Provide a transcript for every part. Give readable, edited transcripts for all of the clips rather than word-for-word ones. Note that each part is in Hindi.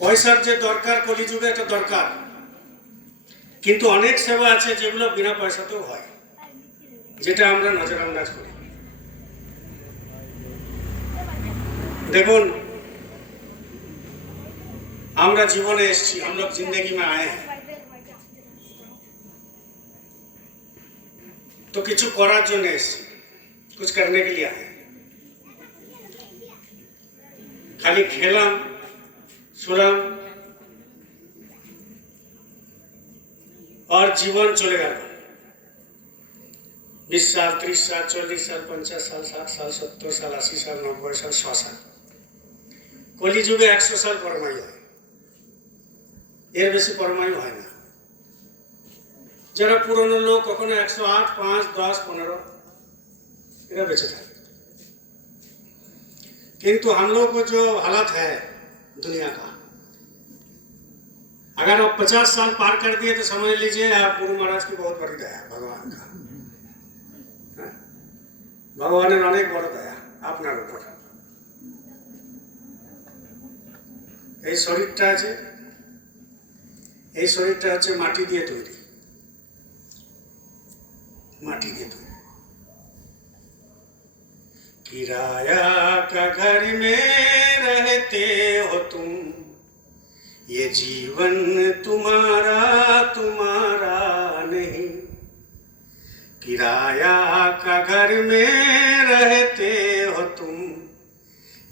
পয়সার যে দরকার কলিযুগে এটা দরকার, কিন্তু অনেক সেবা আছে যেগুলো বিনা পয়সাতেও হয়, যেটা আমরা নজরআন্দাজ করি। দেখুন, আমরা জীবনে এসেছি, हम लोग जिंदगी में आए हैं, तो কিছু করার জন্য এসেছি, कुछ करने के लिए आए। खाली खेलाम শুলাম और जीवन चले गया। 20 साल 30 साल 40 साल 50 साल 60 साल 70 साल 80 साल 90 साल 100 साल, কলিযুগে 100 সাল পরমায়ু হয়, এর বেশি পরমায়ু হয় না। যারা পুরনো লোক কখনো 108 5 10 15 এরা বেঁচে থাকে। किंतु हम लोग को जो हालत है दुनिया का, अगर आप 50 साल पार कर दिए तो समझ लीजिए आप गुरु महाराज की बहुत बड़ी दया, भगवान का, भगवान अनेक बड़ दया আপনার উপর। এই শরীরটা আছে, এই শরীরটা হচ্ছে মাটি দিয়ে তৈরি, মাটি দিয়ে তৈরি। किराया का घर में रहते हो तुम, ये जीवन तुम्हारा तुम्हारा नहीं। किराया का घर में रहते हो तुम,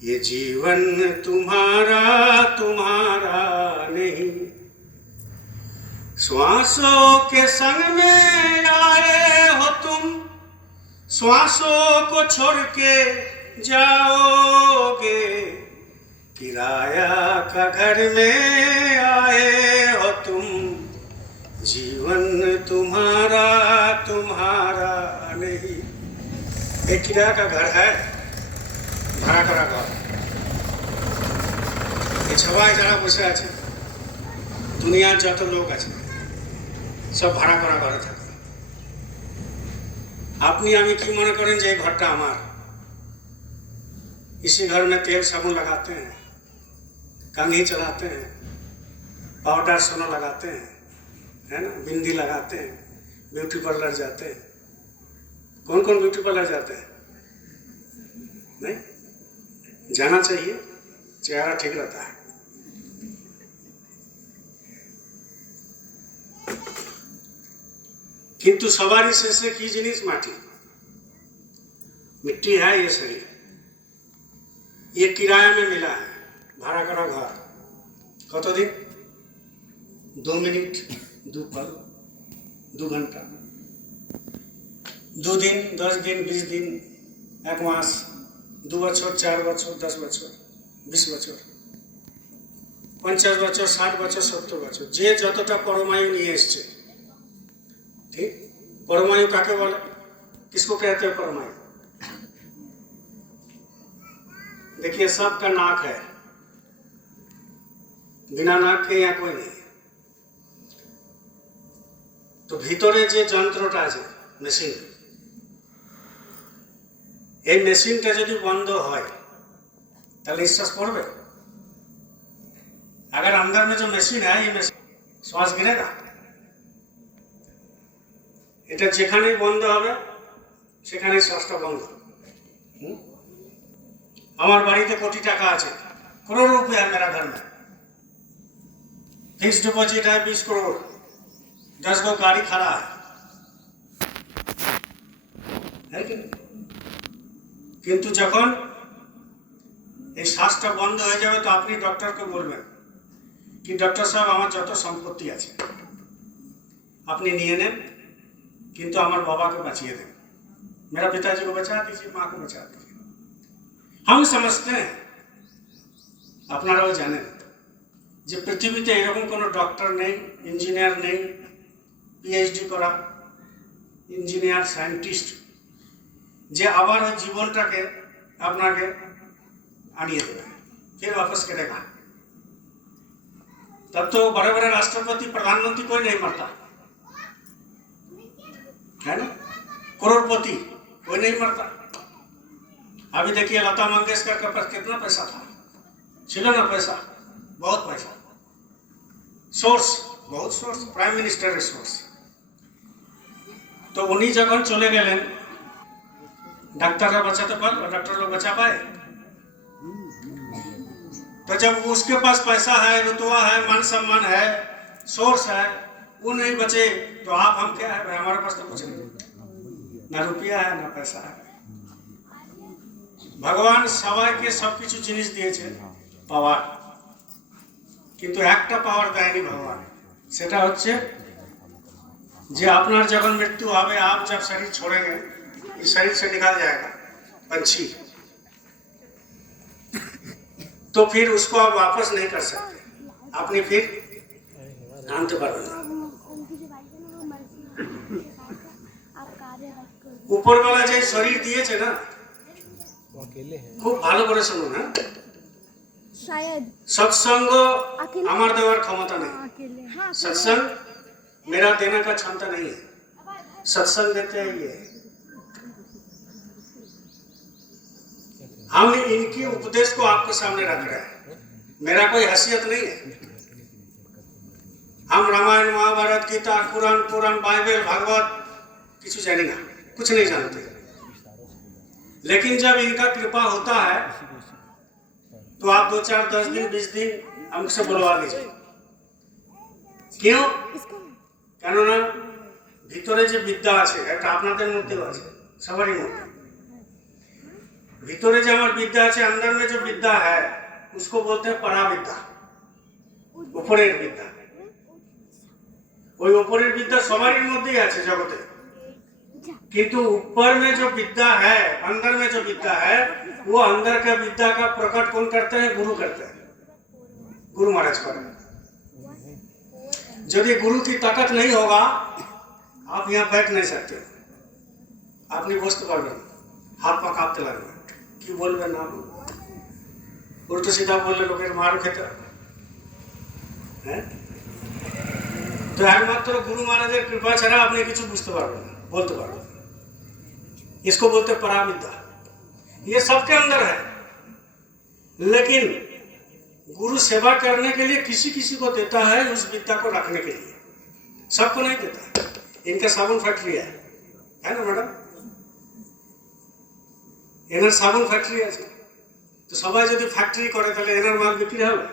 ये जीवन तुम्हारा तुम्हारा नहीं। श्वासों के संग में आए हो तुम, श्वासों को छोड़ के जाओगे। किराया का घर में आए हो तुम, जीवन तुम्हारा तुम्हारा नहीं। एक किराया का घर है, भाड़ा करा घर। ये সবাই যারা বসে আছে, দুনিয়ার যত লোক আছে সব ভাড়া করা ঘরে থাকে। আপনি আমি কি মনে করেন যে এই ঘরটা আমার? इसी घर में तेल साबुन लगाते हैं, कंघी चलाते हैं, पाउडर सोना लगाते हैं, है ना, बिंदी लगाते हैं, ब्यूटी पार्लर जाते हैं। कौन कौन ब्यूटी पार्लर जाते हैं? नहीं जाना चाहिए, चेहरा ठीक रहता है। किंतु सवारी शेषे की जिनिस माटी, मिट्टी है ये शरीर, ये किराया में मिला है, भाड़ा करा घर। कत दिन? 2 मिनट 2 पल 2 घंटा, 2 दिन 10 दिन 20 दिन 1 मास 2 বছর 4 বছর 10 বছর 20 বছর 50 বছর 60 বছর 70 বছর, যে যতটা পরমায়ু নিয়ে এসছে। ठीक, परमायु काके बोले? किसको कहते हैं परमायु? देखिए, सबका नाक है, बिना नाक के यहाँ कोई नहीं। तो भीतरे जे যন্ত্রটা আছে মেশিন, এই মেশিনটা যদি বন্ধ হয় তাহলে নিঃশ্বাস পড়বে? अगर अंदर में जो मशीन है ये मशीन श्वास गिरेगा? এটা যেখানেই বন্ধ হবে সেখানেই শ্বাসটা বন্ধ। আমার বাড়িতে কোটি টাকা আছে, करोड़ रुपया है मेरा घर में, फिक्स डिपॉजिट है 20 करोड़, 10 गो गाड़ी खड़ा है कि नहीं? किंतु যখন এই শ্বাসটা বন্ধ হয়ে যাবে তো আপনি ডক্টরকে বলবেন कि डॉक्टर साहब আমার যত সম্পত্তি আছে আপনি নিয়ে নেন, किंतु हमारे बाबा को बचिए दें, मेरा पिताजी को बचा दीजिए, माँ को बचा दीजिए। हम समझते हैं, আপনারাও জানেন যে পৃথিবীতে এরকম কোনো ডক্টর নেই, ইঞ্জিনিয়ার নেই, পিএইচডি করা ইঞ্জিনিয়ার সায়েন্টিস্ট যে আবার ওই জীবনটাকে আপনাকে আনিয়ে দেবে, फिर वापस करेगा। तब तो बड़े बड़े राष्ट्रपति प्रधानमंत्री कोई नहीं मरता है ना, करोड़पति कोई नहीं मरता। अभी देखिए लता मंगेशकर के पास कितना पैसा था, छिलो ना पैसा, बहुत पैसा, সোর্স, বহুত সোর্স, প্রাইম মিনিস্টারের সোর্স। তো উনি যখন চলে গেলেন, ডাক্তাররা বাঁচাতে পারলো? डॉक्टर लोग बचा पाए? तो जब उसके पास पैसा है, रुतबा है, मान सम्मान है, सोर्स है, वो नहीं बचे तो आप हम क्या है? हमारे पास तो कुछ नहीं, ना रुपया है ना पैसा है। भगवान সবাইকে সবকিছু জিনিস দিয়েছে, পাওয়ার, কিন্তু একটা পাওয়ার দেয়নি ভগবান। সেটা হচ্ছে যে আপনার যখন মৃত্যু হবে, आप जब शरीर छोड़ेंगे, इस शरीर से निकाल जाएगा पंछी, तो फिर उसको आप वापस नहीं कर सकते, आपने फिर आनते पारবেন না। উপরওয়ালা যে শরীর দিয়েছে না, খুব ভালো করে শুনুন। হ্যাঁ, सत्संग আমার দেওয়ার ক্ষমতা নেই, सत्संग मेरा देने का क्षमता नहीं है, सत्संग देते हैं ये। हम इनके उपदेश को आपके सामने रख रहे हैं, मेरा कोई हैसियत नहीं है। हम रामायण, महाभारत, गीता, कुरान, पुराण, बाइबल, भागवत किसी जाने ना, कुछ नहीं जानते। लेकिन जब इनका कृपा होता है तो आप 2, 4, 10 दिन, 20 दिन हमसे बुलवा लीजिए। क्यों? কেননা ভিতরে যে বিদ্যা আছে, এটা আপনাদের মধ্যেও আছে, সবারই মধ্যে। ভিতরে যে আমার বিদ্যা আছে, अंदर में जो विद्या है उसको बोलते हैं परा विद्या, উপরের বিদ্যা। ওই উপরের বিদ্যা সবারই মধ্যেই আছে জগতে, किंतु ऊपर में जो विद्या है, अंदर में जो विद्या है, वो अंदर का विद्या का प्रकट कौन करते हैं? गुरु करते हैं, गुरु महाराज करें। यदि गुरु की ताकत नहीं होगा, आप यहाँ बैठ नहीं सकते, আপনি বসতে পারবেন, হাত পা কাঁপতে লাগবে, কি বলবেন না বলবেন, উল্টো সিধা বললে লোকের মারও খেতে হবে। হ্যাঁ, তো একমাত্র গুরু মহারাজের কৃপা ছাড়া আপনি কিছু বুঝতে পারবেন না, बोलते पारबें। इसको बोलते पराविद्या, ये सबके अंदर है। लेकिन गुरु सेवा करने के लिए किसी किसी को देता है, उस विद्या को रखने के लिए, सबको नहीं देता। इनका साबुन फैक्ट्री है ना मैडम, एनार साबुन फैक्ट्री আছে, তো সবাই যদি ফ্যাক্টরি করে তাহলে এনার মাল বিক্রি হবে?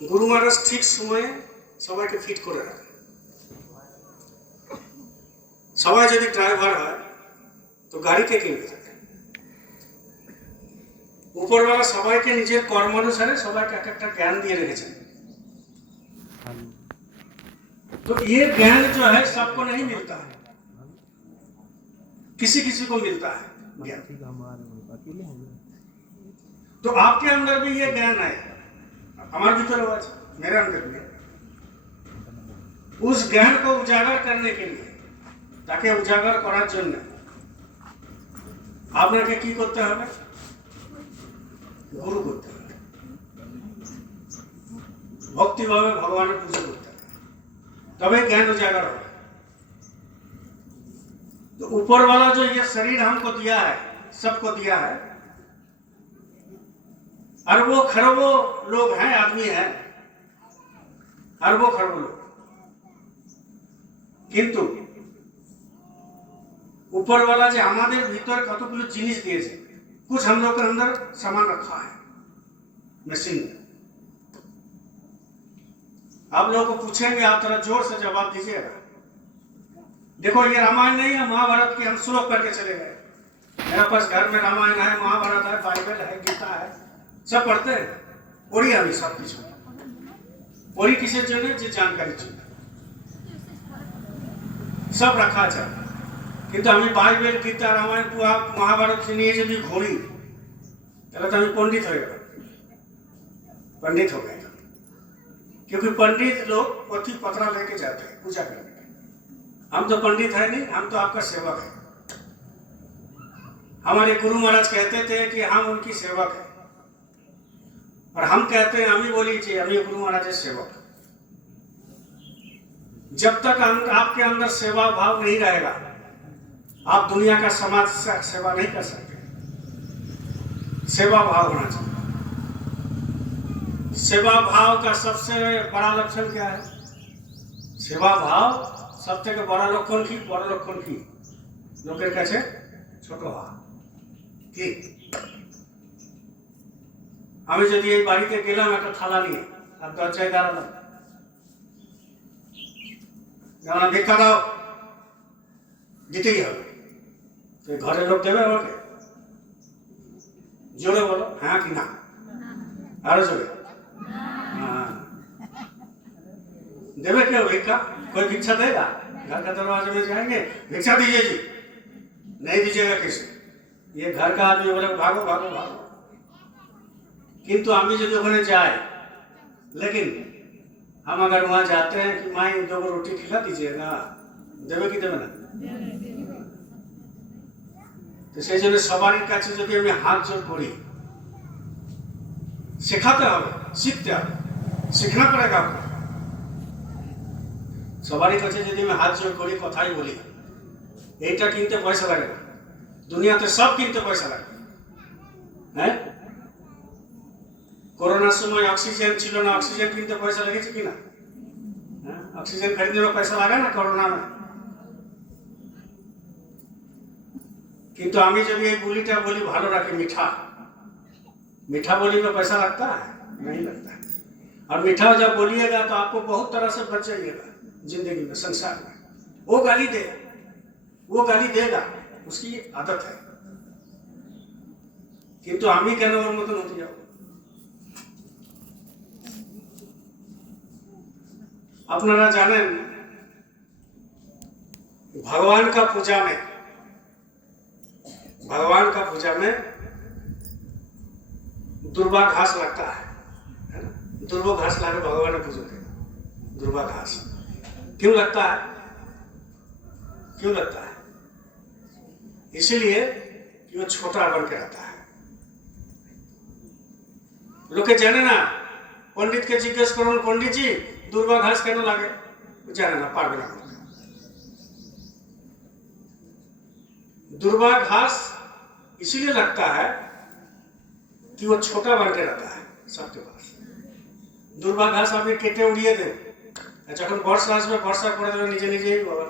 গুরু মহারাজ ঠিক সময়ে সবাইকে ফিট করে রাখে। সবাই যদি ড্রাইভার হয় তো গাড়ি কে কিনবে? উপরওয়ালা সবাইকে নিজের কর্ম অনুসারে সবাইকে এক একটা জ্ঞান দিয়ে রেখেছেন। तो ये ज्ञान जो है सबको नहीं मिलता है, किसी किसी को मिलता है ज्ञान। तो आपके अंदर भी ये ज्ञान है, हमारे भीतर हुआ, मेरे अंदर भी। उस ज्ञान को उजागर करने के लिए, তাকে উজাগর করার জন্য আপনাকে কি করতে হবে? গুরু করতে হবে, ভক্তিভাবে ভগবানের পুজো করতে হবে, তবে ज्ञान उजागर होगा। तो ऊपर वाला जो ये शरीर हमको दिया है, सबको दिया है, अरबों खरबों लोग हैं, आदमी हैं, अरबों खरबों लोग, किंतु ऊपर वाला जो हमारे भीतर कतगुलो जिनिस दिए, कुछ हम लोग के अंदर सामान रखा है मशीन। आप लोगों को पूछेंगे, आप थोड़ा जोर से जवाब दीजिएगा। देखो, ये रामायण नहीं है, महाभारत की हम श्लोक करके चले गए। मेरे पास घर में रामायण है, महाभारत है, बाइबल है, गीता है, सब पढ़ते हैं, पढ़ी हमें सब कुछ पढ़ी, किसी जगह जो जानकारी चाहिए सब रखा जाए। কিন্তু আমি বাইবেল, গীতা, রামায়ণ, মহাভারত নিয়ে যদি ঘুরি তাহলে তো আমি पंडित हो गया, पंडित हो गया। क्योंकि पंडित लोग पोथी पत्रा लेके जाते हैं पूजा करने। हम तो पंडित है नहीं, हम तो आपका सेवक है। हमारे गुरु महाराज कहते थे कि हम उनकी सेवक है, और हम कहते हैं, हमें बोली चाहिए, हमें गुरु महाराज के सेवक। जब तक आपके अंदर सेवा भाव नहीं रहेगा, आप दुनिया का समाज से सेवा नहीं कर सकते। सेवा भाव होना चाहिए। सेवा भाव का सबसे बड़ा लक्षण क्या है? सेवा भाव सब থেকে বড় লক্ষণ কি? লোকের কাছে ছোট হওয়া। কি আমি যদি এই বাড়িতে গেলাম একটা থালা নিয়ে আর দরজায় দাঁড়ালাম, যেমন ভিক্ষা দাও, দিতেই হবে, তো ঘরের লোক দেবে আমাকে? জোরে বলো হ্যাঁ কি না, আরো জোরে। देवे क्या भिक्षा? कोई भिक्षा देगा? घर का दरवाजे में जाएंगे भिक्षा दीजिए जी, नहीं दीजिएगा किसी, ये घर का आदमी बोले भागो भागो भागो। किंतु आमी जो ओखाने जाए, लेकिन हम अगर वहां जाते हैं कि माई 2 रोटी खिला दीजिएगा, देवे कि देवे ना? तो সেই জন্য সবার কাছে যদি আমি হাত জোর করি, শেখাতে হবে, শিখতে হবে, सीखना पड़ेगा आपको। সবারই কাছে যদি আমি হাত জোর করি, কথাই বলি, এইটা কিনতে পয়সা লাগে না, দুনিয়াতে সব কিনতে পয়সা লাগে। হ্যাঁ, করোনার সময় অক্সিজেন ছিল না, অক্সিজেন কিনতে পয়সা লেগেছে কিনা? হ্যাঁ, অক্সিজেন खरीदने में पैसा लगा ना कोरोना में। किंतु আমি যদি এই বলিটা বলি ভালো রাখি, मीठा मीठा बोली में पैसा लगता है? नहीं लगता। और मीठा जब बोलिएगा तो आपको बहुत तरह से बच जाइएगा जिंदगी में, संसार में। वो गाली दे, वो गाली देगा, उसकी आदत है। किंतु আমি কেন ওর মতন হতে যাব? আপনারা জানেন भगवान का पूजा में दुर्वा घास लगता है ना? दुर्वा घास लाके भगवान ने पूजा किया। दुर्वा घास क्यों लगता है? इसलिए कि वो छोटा बन के रहता है। लोग जाने ना, पंडित के जिज्ञेस करो, पंडित जी दुर्वा घास क्यों लागे? जाने ना, पारबे ना। दुर्वा घास इसलिए लगता है कि वो छोटा बन के रहता है सबके पास। दुर्वा घास আপনি কেটে উড়িয়ে দেন, যখন বর্ষা আসবে বর্ষা করে দেবে, নিজে নিজেই বাবার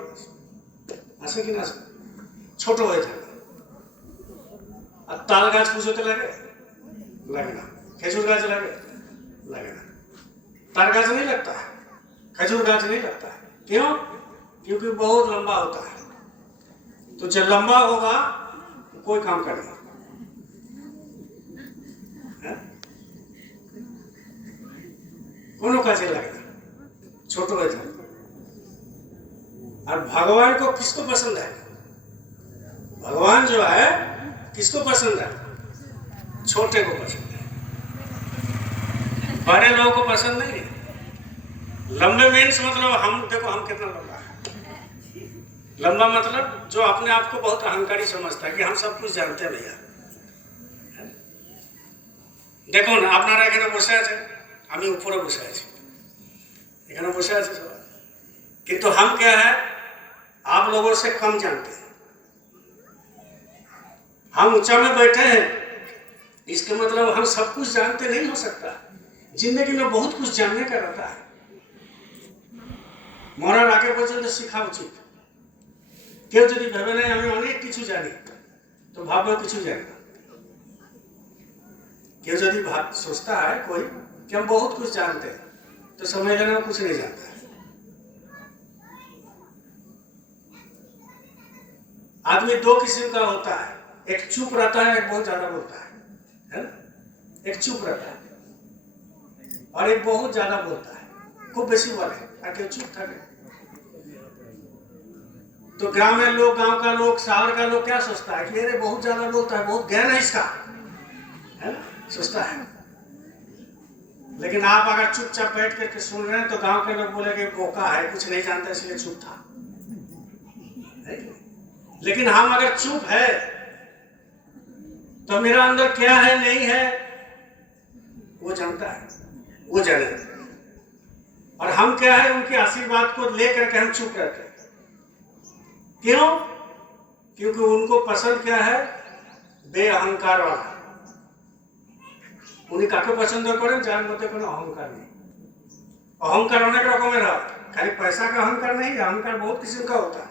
আসে কি না আসে, ছোট হয়ে যাবে। আর তাল গাছ পুজোতে লাগে না, খেজুর গাছ লাগে ना, तार गाछ नहीं लगता है, खजूर गाछ नहीं लगता है। क्यों? क्योंकि बहुत लंबा होता है। तो जब लंबा होगा तो कोई काम करेगा, कोनो काजे लगेगा, छोटो हो जाए। और भगवान को किसको पसंद है? भगवान जो है किसको पसंद है? छोटे को पसंद है, बड़े लोगों को पसंद नहीं है। लंबे मीन्स मतलब हम देखो हम कितना लंबा है। लंबा मतलब जो अपने आप को बहुत अहंकारी समझता है कि हम सब कुछ जानते हैं। भैया देखो ना, আপনারা এখানে বসে আছেন, আমি উপরে বসে আছি, এখানে বসে আছে সবাই, किंतु हम क्या है, आप लोगों से कम जानते हैं। हम ऊंचा में बैठे हैं, इसके मतलब हम सब कुछ जानते नहीं हो सकता। जिंदगी में बहुत कुछ जानने का रहता है। মরার আগে পর্যন্ত শেখা উচিত। কেউ যদি ভেবে নেয় আমি অনেক কিছু জানি, तो ভাববেও কিছু জানি না। কেউ যদি सोचता है कोई कि हम बहुत कुछ जानते हैं, तो समझ लेना वो कुछ नहीं जानता है। आदमी 2 किस्म का होता है, एक चुप रहता है, एक बहुत ज्यादा बोलता है ना? एक चुप रहता है और एक बहुत ज्यादा बोलता है, खूब बेसी बोले और केउ चुप থাকে। तो ग्रामीण लोग, गांव का लोग, शहर का लोग क्या सोचता है कि अरे बहुत ज्यादा बोलता है, बहुत ज्ञान है इसका, है ना, सोचता है। लेकिन आप अगर चुपचाप बैठ करके सुन रहे हैं तो गांव के लोग बोलेंगे बोका है, कुछ नहीं जानता इसलिए चुप था। लेकिन हम अगर चुप है तो मेरा अंदर क्या है नहीं है वो जानता है, वो जाने। और हम क्या है, उनके आशीर्वाद को लेकर के हम चुप रहते हैं। क्यों? क्योंकि उनको पसंद क्या है, बेअहंकार वाला। উনি কাকে পছন্দ করেন? যার মধ্যে কোনো অহংকার নেই। अहंकार अनेक रकमेर है, खाली पैसा का अहंकार नहीं है, अहंकार बहुत किस्म का होता है।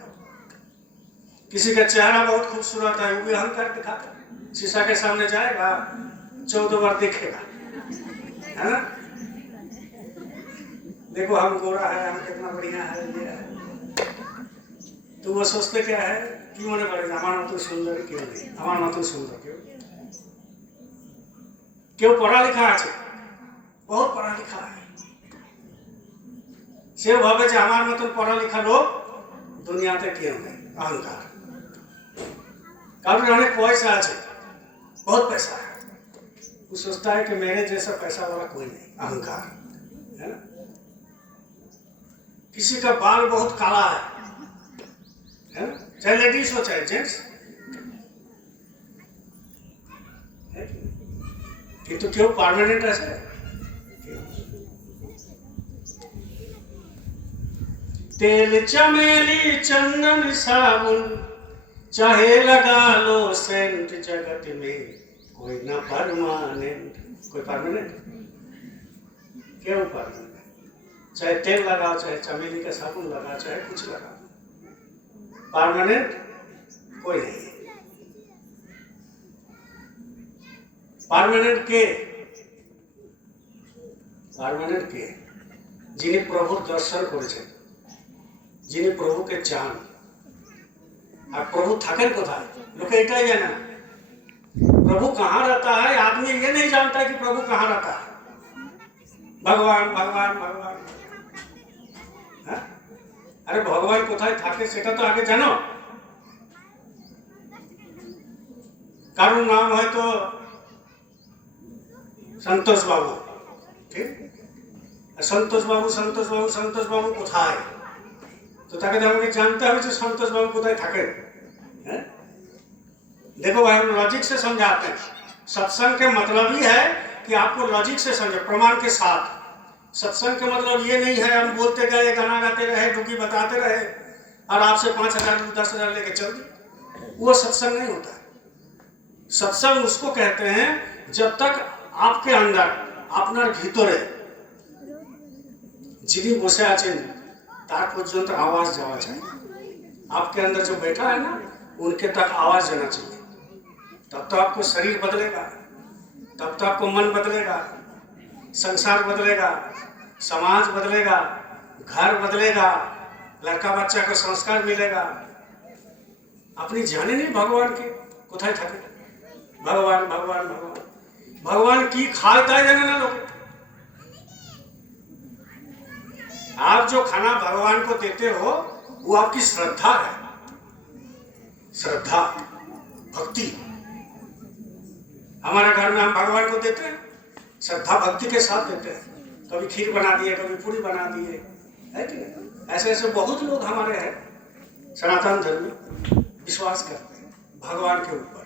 किसी का चेहरा बहुत खूबसूरत है, वो भी अहंकार दिखाता है। शीशा के सामने जाएगा 14 बार देखेगा, है ना? देखो हम गोरा है, हम कितना बढ़िया है, ये है। तो वो सोचते क्या है कि मने करे हमार मत सुंदर क्यों नहीं, हमार मत सुंदर क्यों पढ़ा लिखा আছে, बहुत पढ़ा लिखा है, से भावे যে আমার মতন পড়া লেখা লোক দুনিয়াতে কেউ নেই। अहंकार काफी अनेक पैसा আছে, बहुत पैसा है, वो सोचता है कि मेरे जैसा पैसा वाला कोई नहीं। अहंकार है ना? किसी का बाल बहुत काला है ना? चाहे लेडीज हो चाहे जेंट्स, किंतु क्यों परमानेंट ऐसे? तेल चमेली चंदन साबुन चाहे लगा लो सेंट, जगत में कोई ना परमानेंट। कोई परमानेंट क्यों? परमानेंट चाहे तेल लगाओ, चाहे चमेली का साबुन लगाओ, चाहे कुछ लगाओ, परमानेंट कोई नहीं है। परमानेंट के যিনি প্রভুর দর্শন করেছেন, যিনি প্রভুকে চান। আর প্রভু থাকেন কোথায় লোকে এটাই জানে না। प्रभु कहाँ रहता है आदमी ये नहीं जानता कि प्रभु कहाँ रहता है। भगवान भगवान भगवान, अरे भगवान কোথায় থাকে সেটা তো আগে জানো। কারোর নাম হয়তো संतोष बाबू, ठीक? संतोष बाबू संतोष बाबू संतोष बाबू কোথায়? तो ताकि আমাকে जानते হবে যে संतोष बाबू কোথায় থাকেন। देखो भाई हम लॉजिक से समझाते हैं। सत्संग के मतलब ही है कि आपको लॉजिक से समझे, प्रमाण के साथ। सत्संग के मतलब ये नहीं है हम बोलते गए, गाना गाते रहे, डुगी बताते रहे और आपसे 5,000 10,000 लेके चल दिए। वो सत्संग नहीं होता है। सत्संग उसको कहते हैं जब तक आपके अंदर আপনার ভিতরে যিনি বসে আছেন তার পর্যন্ত आवाज যাওয়া চাই। आपके अंदर जो बैठा है ना उनके तक आवाज जाना चाहिए। तब तो आपको शरीर बदलेगा, तब तो आपको मन बदलेगा, संसार बदलेगा, समाज बदलेगा, घर बदलेगा, लड़का बच्चा को संस्कार मिलेगा। अपनी जाने नहीं भगवान के कोথায় থাকে। भगवान भगवान भगवान भगवान की खाए ताई जाने ना लोग। आप जो खाना भगवान को देते हो वो आपकी श्रद्धा है, श्रद्धा भक्ति। हमारे घर में हम भगवान को देते हैं, श्रद्धा भक्ति के साथ देते हैं। कभी खीर बना दिए, कभी पूरी बना दिए, है कि नहीं? ऐसे ऐसे बहुत लोग हमारे हैं सनातन धर्म में विश्वास करते हैं भगवान के ऊपर।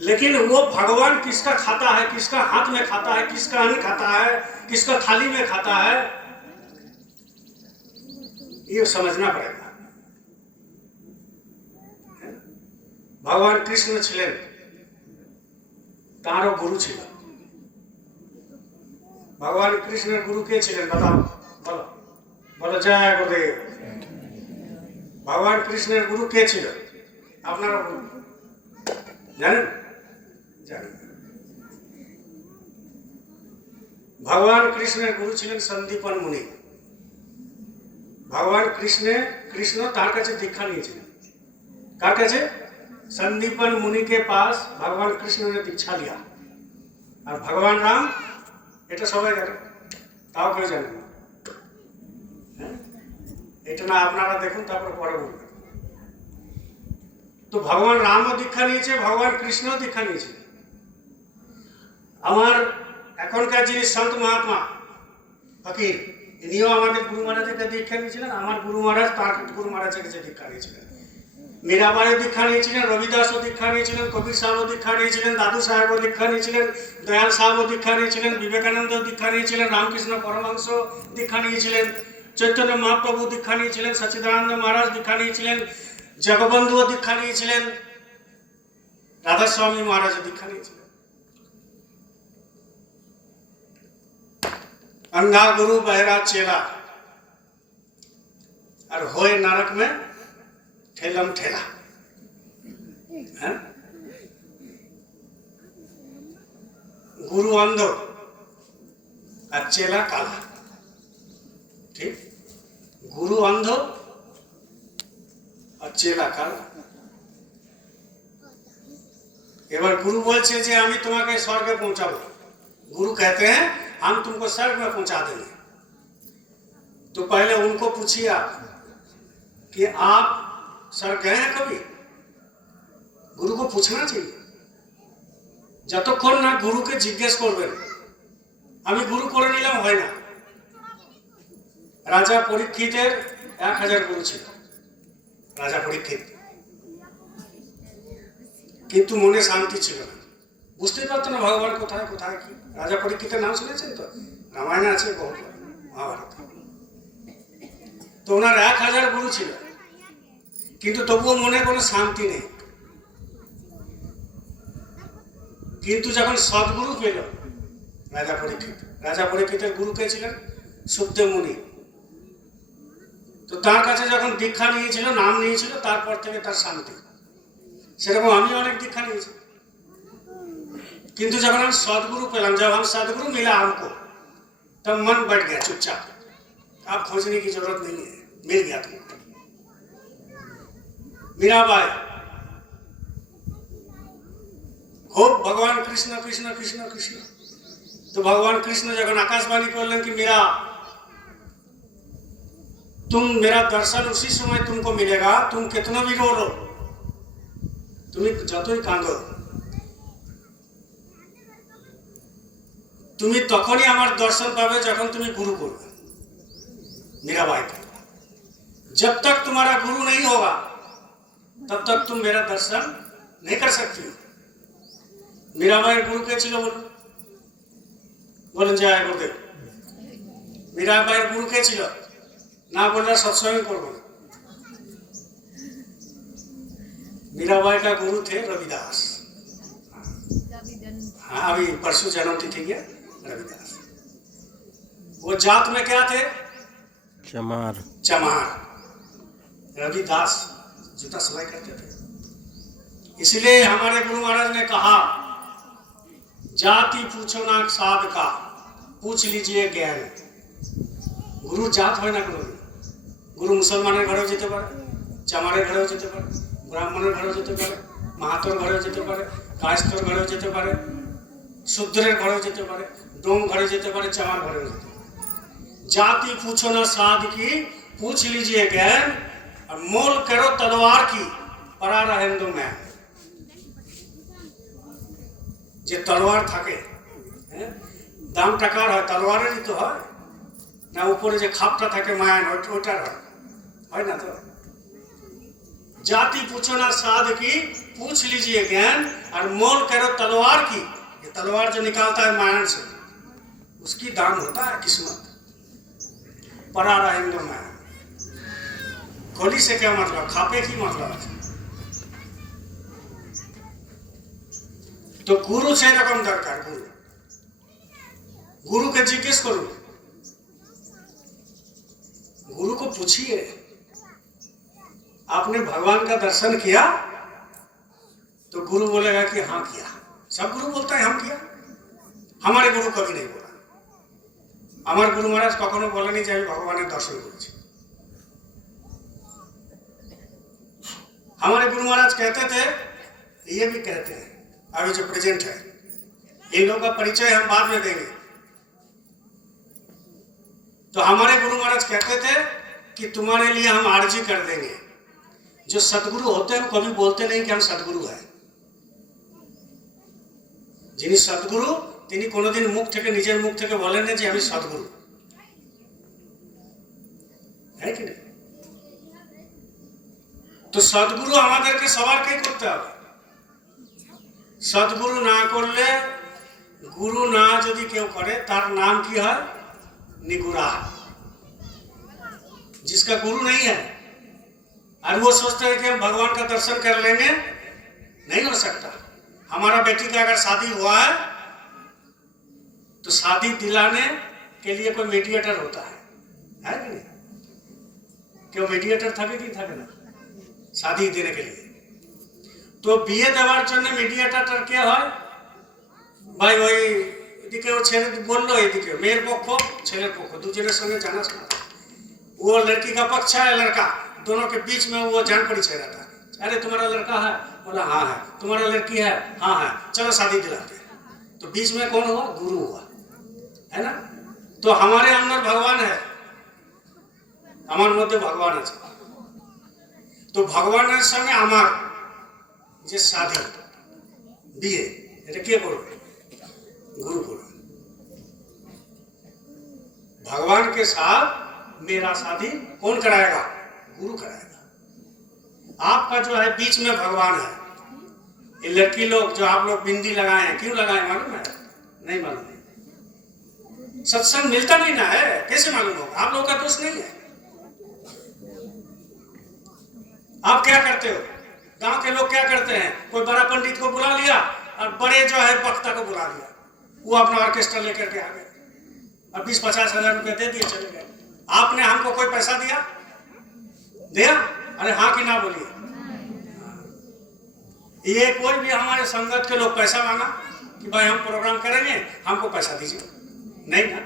लेकिन वो भगवान किसका खाता है, किसका हाथ में खाता है, किसका अन्न खाता है, किसका थाली में खाता है, ये समझना पड़ेगा। भगवान कृष्ण छिलेन तारो गुरु छिल। भगवान कृष्ण गुरु के छिलेन बताओ, बोलो बोलो जय गुरुदेव। भगवान कृष्ण गुरु के छिल আপনারা জানেন? জানেন। भगवान कृष्ण गुरु छिलेन सन्दीपन मुनि। भगवान कृष्ण तार काছে दीक्षा নিয়েছিলেন। কার কাছে? संदीपन मुनि के पास भगवान कृष्ण ने दीक्षा लिया। और भगवान राम এটা সবাই জানে, তাও কেউ জানে না। এটা না আপনারা দেখুন তারপর পরে বলবেন। তো ভগবান রামও দীক্ষা নিয়েছে, ভগবান কৃষ্ণও দীক্ষা নিয়েছে। আমার এখনকার যিনি সন্ত মহাত্মা ফকির ইনিও আমাদের গুরু মহারাজের কাছে দীক্ষা নিয়েছিলেন। আমার গুরু মহারাজ তার গুরু মহারাজের কাছে দীক্ষা নিয়েছিলেন। मीराबाईও দীক্ষা নিয়েছিলেন, রবিদাসও দীক্ষা নিয়েছিলেন, কবির সাহেবও দীক্ষা নিয়েছিলেন, দাদু সাহেবও দীক্ষা নিয়েছিলেন, দয়াল সাহেবও দীক্ষা নিয়েছিলেন, বিবেকানন্দও দীক্ষা নিয়েছিলেন, রামকৃষ্ণ পরমহংস দীক্ষা নিয়েছিলেন, চৈতন্য মহাপ্রভু দীক্ষা নিয়েছিলেন, সচ্চিদানন্দ মহারাজ দীক্ষা নিয়েছিলেন, জগবন্ধুও দীক্ষা নিয়েছিলেন, রাধাস্বামী মহারাজও দীক্ষা নিয়েছিলেন। अंधा गुरु बहरा चेला और होए नरक में ठेलम ठेला। है? गुरु अंधो और चेला काला। ठीक, गुरु अंधो और चेला काला। এবার গুরু বলছে যে আমি তোমাকে স্বর্গে পৌঁছাবো। गुरु कहते हैं हम तुमको स्वर्ग में पहुंचा देंगे। तो पहले उनको पूछिए आप कि आप स्वर्ग गए हैं कभी? गुरु को पूछना चाहिए। যতক্ষণ না গুরুকে জিজ্ঞেস করবেন আমি গুরু করে নিলাম হয় না। রাজা পরীক্ষিতের 1000 গুরু ছিল। রাজা পরীক্ষিত, কিন্তু মনে শান্তি ছিল না। বুঝতেই পারতো না ভগবান কোথায় কোথায় কি। রাজা পরীক্ষিতের নাম শুনেছেন তো, রামায়ণে আছে, বহু মহাভারত। তো ওনার 1000 গুরু ছিল, কিন্তু তবুও মনে কোনো শান্তি নেই। কিন্তু যখন সদ্গুরু পেল রাজা পরীক্ষিতের গুরু কে ছিলেন? সুখদেব মুনি। তো তার কাছে যখন দীক্ষা নিয়েছিল, নাম নিয়েছিল, তারপর থেকে তার শান্তি। সেরকম আমি অনেক দীক্ষা নিয়েছি, কিন্তু जब हम सदगुरु पेलाम, जब हम सदगुरु मिला हमको, तब मन बैठ गया चुपचाप। आप खोजने की जरूरत नहीं है, मिल गया तुमको। मीराबाई खूब भगवान कृष्ण कृष्ण कृष्ण कृष्ण। तो भगवान कृष्ण जब आकाशवाणी करलें कि मीरा तुम मेरा दर्शन उसी समय तुमको मिलेगा, तुम कितना भी रो लो, তুমি যতই কাঁদো, তুমি তখনই আমার দর্শন পাবে যখন তুমি गुरु করবে। मीराबाई, जब तक तुम्हारा गुरु नहीं होगा तब तक तुम मेरा दर्शन नहीं कर सकती हो। मीराबाई गुरु के ছিল বলুন? বলেন জয় গুরুদেব। मीराबाई गुरु के ছিল? না বললে সৎসঙ্গ করব না। मीराबाई का गुरु थे रविदास। हाँ, अभी परसों जन्म तिथि गया रविदास। वो जात में क्या थे? चमार। चमार। रविदास जूता सिलाई करते थे। इसलिए हमारे गुरु महाराज ने कहा, जाति पूछो ना साध का, पूछ लीजिए ज्ञान। गुरु जात হয় না কোনো। गुरु मुसलमाনের ঘরেও যেতে পারে, চামারের ঘরেও যেতে পারে, ব্রাহ্মণের ঘরেও যেতে পারে, মাহাতোর ঘরেও যেতে পারে, কায়স্থর ঘরেও যেতে পারে, শূদ্রের ঘরেও যেতে পারে, ডোম ঘরে যেতে পারে, চামার ঘরেও যেতে পারে। जाति पूछो ना साध की, पूछ लीजिए ज्ञान, और मोल करो तलवार की, परा रहेंदो मैं। যে তলোয়ার থাকে, দাম টাকার হয়, তলোয়ারেরই তো হয় না, উপরে যে খাপটা থাকে মায়ান, ওটার হয় না তো। जाति पूछो ना साध की, पूछ लीजिए ज्ञान, और मोल करो तलवार की। ये तलवार जो निकालता है मायन से, उसकी दाम होता है किस्मत। परा रहेंगे मायन। खोली से क्या मतलब? खापे की मतलब है। तो गुरु से रकम दरकार। गुरु के जिज्ञेस करो, गुरु को पूछिए, आपने भगवान का दर्शन किया? तो गुरु बोलेगा कि हाँ किया। सब गुरु बोलता है हम किया। हमारे गुरु कभी नहीं बोला। हमारे गुरु महाराज कखनो बोलेনি যে আমি ভগবানের দর্শন করেছি। हमारे गुरु महाराज कहते थे, ये भी कहते हैं, अभी जो प्रेजेंट है, इन लोगों का परिचय हम बाद में देंगे। तो हमारे गुरु महाराज कहते थे कि तुम्हारे लिए हम आरजी कर देंगे। जो सदगुरु होते हैं वो कभी बोलते नहीं कि हम सदगुरु हैं। যিনি সদ্গুরু তিনি কোনোদিন মুখ থেকে, নিজের মুখ থেকে বলেন না যে আমি সদ্গুরু। है कि नहीं? তো সদ্গুরু আমাদেরকে সবারকেই করতে হবে। সদ্গুরু না করলে, গুরু না যদি কেউ করে, তার নাম কি হয়? निगुरा। जिसका गुरु नहीं है और वो सोचते हैं कि हम भगवान का दर्शन कर लेंगे, नहीं हो सकता। हमारा बेटी का अगर शादी हुआ है तो शादी दिलाने के लिए कोई मीडिएटर होता है कि नहीं? क्यों मीडिएटर था कि नहीं था ना शादी देने के लिए? तो বিয়ে দেওয়ার জন্য মিডিয়েটর কে হয় ভাই? ওই এদিকে ও ছেলে বললো, এদিকে মেয়ের পক্ষ ছেলের পক্ষ দুজনের সঙ্গে জানাশোনা, वो लड़की का पक्ष है लड़का, दोनों के बीच में वो जान परिचय रहता है। अरे तुम्हारा लड़का है? बोला हाँ है। तुम्हारा लड़की है? हाँ है। चलो शादी दिलाते हैं। तो बीच में कौन हुआ? गुरु हुआ, है ना? तो हमारे अंदर भगवान है, हमारे मध्य भगवान है। तो भगवान संगे আমার যে शादी বিয়ে এটা কে করবে? गुरु করবে। भगवान के साथ मेरा शादी कौन कराएगा? गुरु कराएगा। आपका जो है बीच में भगवान है। ये लड़की लोग जो आप लोग बिंदी लगाए हैं, क्यों लगाए मालूम है? नहीं मालूम है। सत्संग मिलता नहीं ना है, कैसे मालूम होगा? आप लोगों का दोष नहीं है। आप क्या करते हो? गांव के लोग क्या करते हैं? कोई बड़ा पंडित को बुला लिया और बड़े जो है वक्ता को बुला लिया, वो अपना ऑर्केस्ट्रा लेकर के आ गए और 20-50 हजार रुपए दे दिए, चले गए। आपने हमको कोई पैसा दिया? दिया? अरे हाँ कि ना बोलिए। ये कोई भी हमारे संगत के लोग पैसा मांगा कि भाई हम प्रोग्राम करेंगे, हमको पैसा दीजिए, नहीं ना।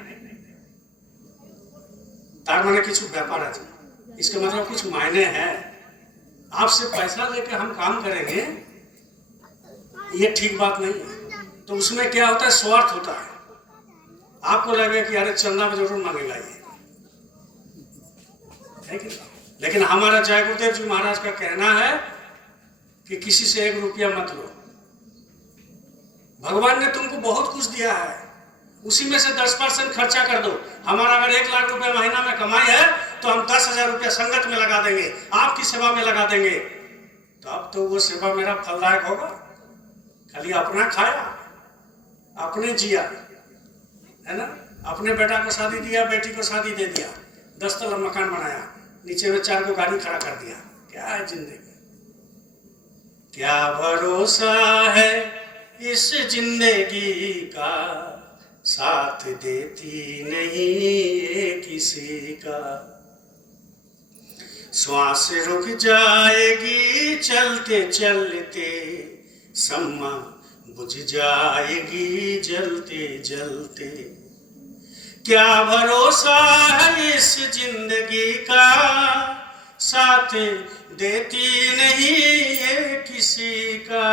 तार माने कुछ व्यापार है, इसके मतलब कुछ मायने हैं। आपसे पैसा लेके हम काम करेंगे, ये ठीक बात नहीं है। तो उसमें क्या होता है? स्वार्थ होता है। आपको लगेगा कि अरे चंदा में जरूर मांगेगा ये, है कि? लेकिन हमारा जय गुरुदेव जी महाराज का कहना है कि किसी से 1 रुपया मत लो। भगवान ने तुमको बहुत कुछ दिया है, उसी में से 10% खर्चा कर दो। हमारा अगर 1 लाख रुपया महीना में कमाई है तो हम 10,000 रुपया संगत में लगा देंगे, आपकी सेवा में लगा देंगे। तो अब तो वो सेवा मेरा फलदायक होगा। खाली अपना खाया, अपने जिया, है ना? अपने बेटा को शादी दिया, बेटी को शादी दे दिया, 10 तला मकान बनाया, नीचे में 4 को गाड़ी खड़ा कर दिया। क्या है जिंदगी? क्या भरोसा है इस जिंदगी का, साथ देती नहीं ये किसी का। श्वास रुक जाएगी चलते चलते, सम्मा बुझ जाएगी जलते जलते। क्या भरोसा है इस जिंदगी का, साथ देती नहीं ये किसी का।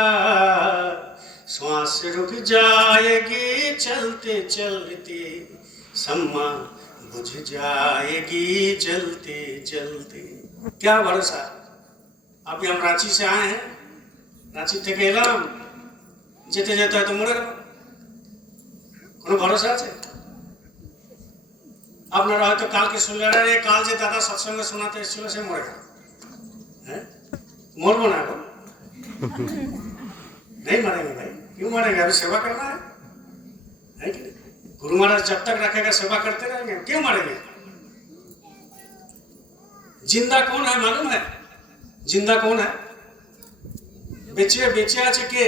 श्वास रुक जाएगी चलते चलते, सम्मा बुझ जाएगी जलते जलते। क्या भरोसा? अभी हम रांची से आए हैं, रांची থেকে এলাম, যেতে যেতে হয়তো মরে গেল। কোনো ভরসা আছে? আপনারা হয়তো কালকে শুনলেন, আরে কাল যে দাদা সৎসঙ্গে শোনাতে এসেছিল সে মরে গেল। হ্যাঁ, মরবো না এখন? नहीं मरेंगे भाई। क्यों मरेंगे? अभी सेवा करना है कि नहीं? गुरु महाराज जब तक रखेगा सेवा करते रहेंगे, क्यों मरेंगे? जिंदा कौन है मालूम है? जिंदा कौन है? बेचे बेचे আছে के?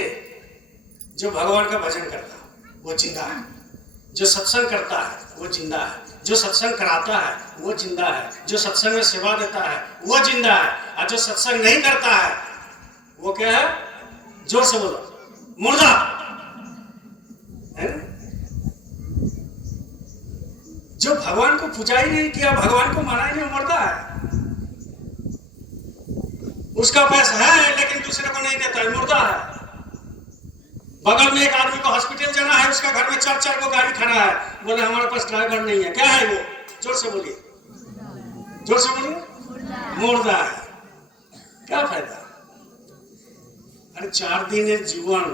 जो भगवान का भजन करता है वो जिंदा है, जो सत्संग करता है वो जिंदा है, जो सत्संग कराता है वो जिंदा है, जो सत्संग में सेवा देता है वो जिंदा है, और जो सत्संग नहीं करता है वो क्या है? जोर से बोलो, मुर्दा है। जो भगवान को पूजा ही नहीं किया, भगवान को माना ही नहीं, मुर्दा है। उसका पैसा है लेकिन दूसरे को नहीं देता है, मुर्दा है। बगल में एक आदमी को हॉस्पिटल जाना है, उसका घर में 4 को गाड़ी खड़ा है, बोले हमारे पास ड्राइवर नहीं है। क्या है वो? जोर से बोलिए, जोर से बोलिए, मुर्दा है। क्या फायदा? अरे 4 दिन है जीवन,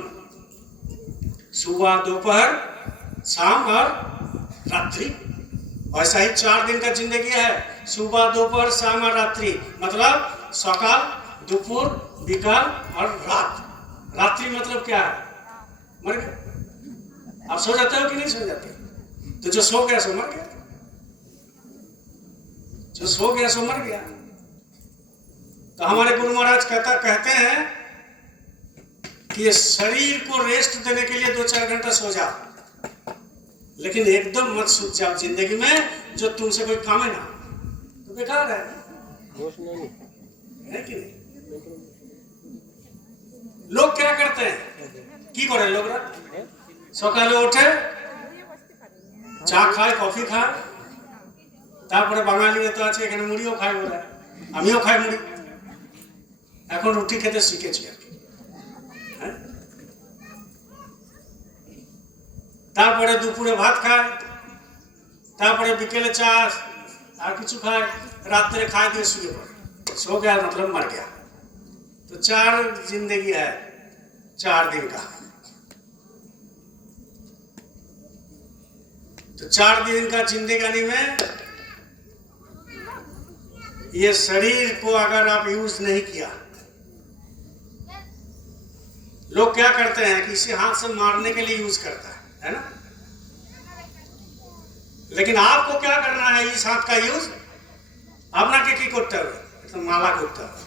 सुबह दोपहर शाम और रात्रि। वैसा ही 4 दिन का जिंदगी है, सुबह दोपहर शाम और रात्रि। मतलब सकाल दोपहर बिकाल और रात। रात्रि मतलब क्या है? मर गए। आप सो जाते हो कि नहीं सो जाते? तो जो सो गया सो मर गया, जो सो गया सो मर गया। तो हमारे गुरु महाराज कहते हैं कि शरीर को रेस्ट देने के लिए 2-4 घंटा सो जा, लेकिन एकदम मत सूझ जाओ जिंदगी में जो तुमसे कोई काम है ना, तो बेकार है कि नहीं? लोग क्या करते हैं কি করে লোকরা সকালে ওঠে চা খায় কফি খায় তারপরে বাঙালিরা তো আছে এখানে মুড়িও খায় ওরা আমিও খাই মুড়ি এখন রুটি খেতে শিখেছি আর কি হ্যাঁ তারপরে দুপুরে ভাত খায় তারপরে বিকেলে চা আর কিছু খায় রাত্রে খায় দিয়ে শুয়ে পড়ে सो गया मतलब मर गया तो 4 जिंदगी है 4 दिन का तो 4 दिन का जिंदगानी में ये शरीर को अगर आप यूज नहीं किया लोग क्या करते हैं कि इसे हाथ से मारने के लिए यूज करता है ना लेकिन आपको क्या करना है इस हाथ का यूज अपना के की करते हुए तो माला करते हुए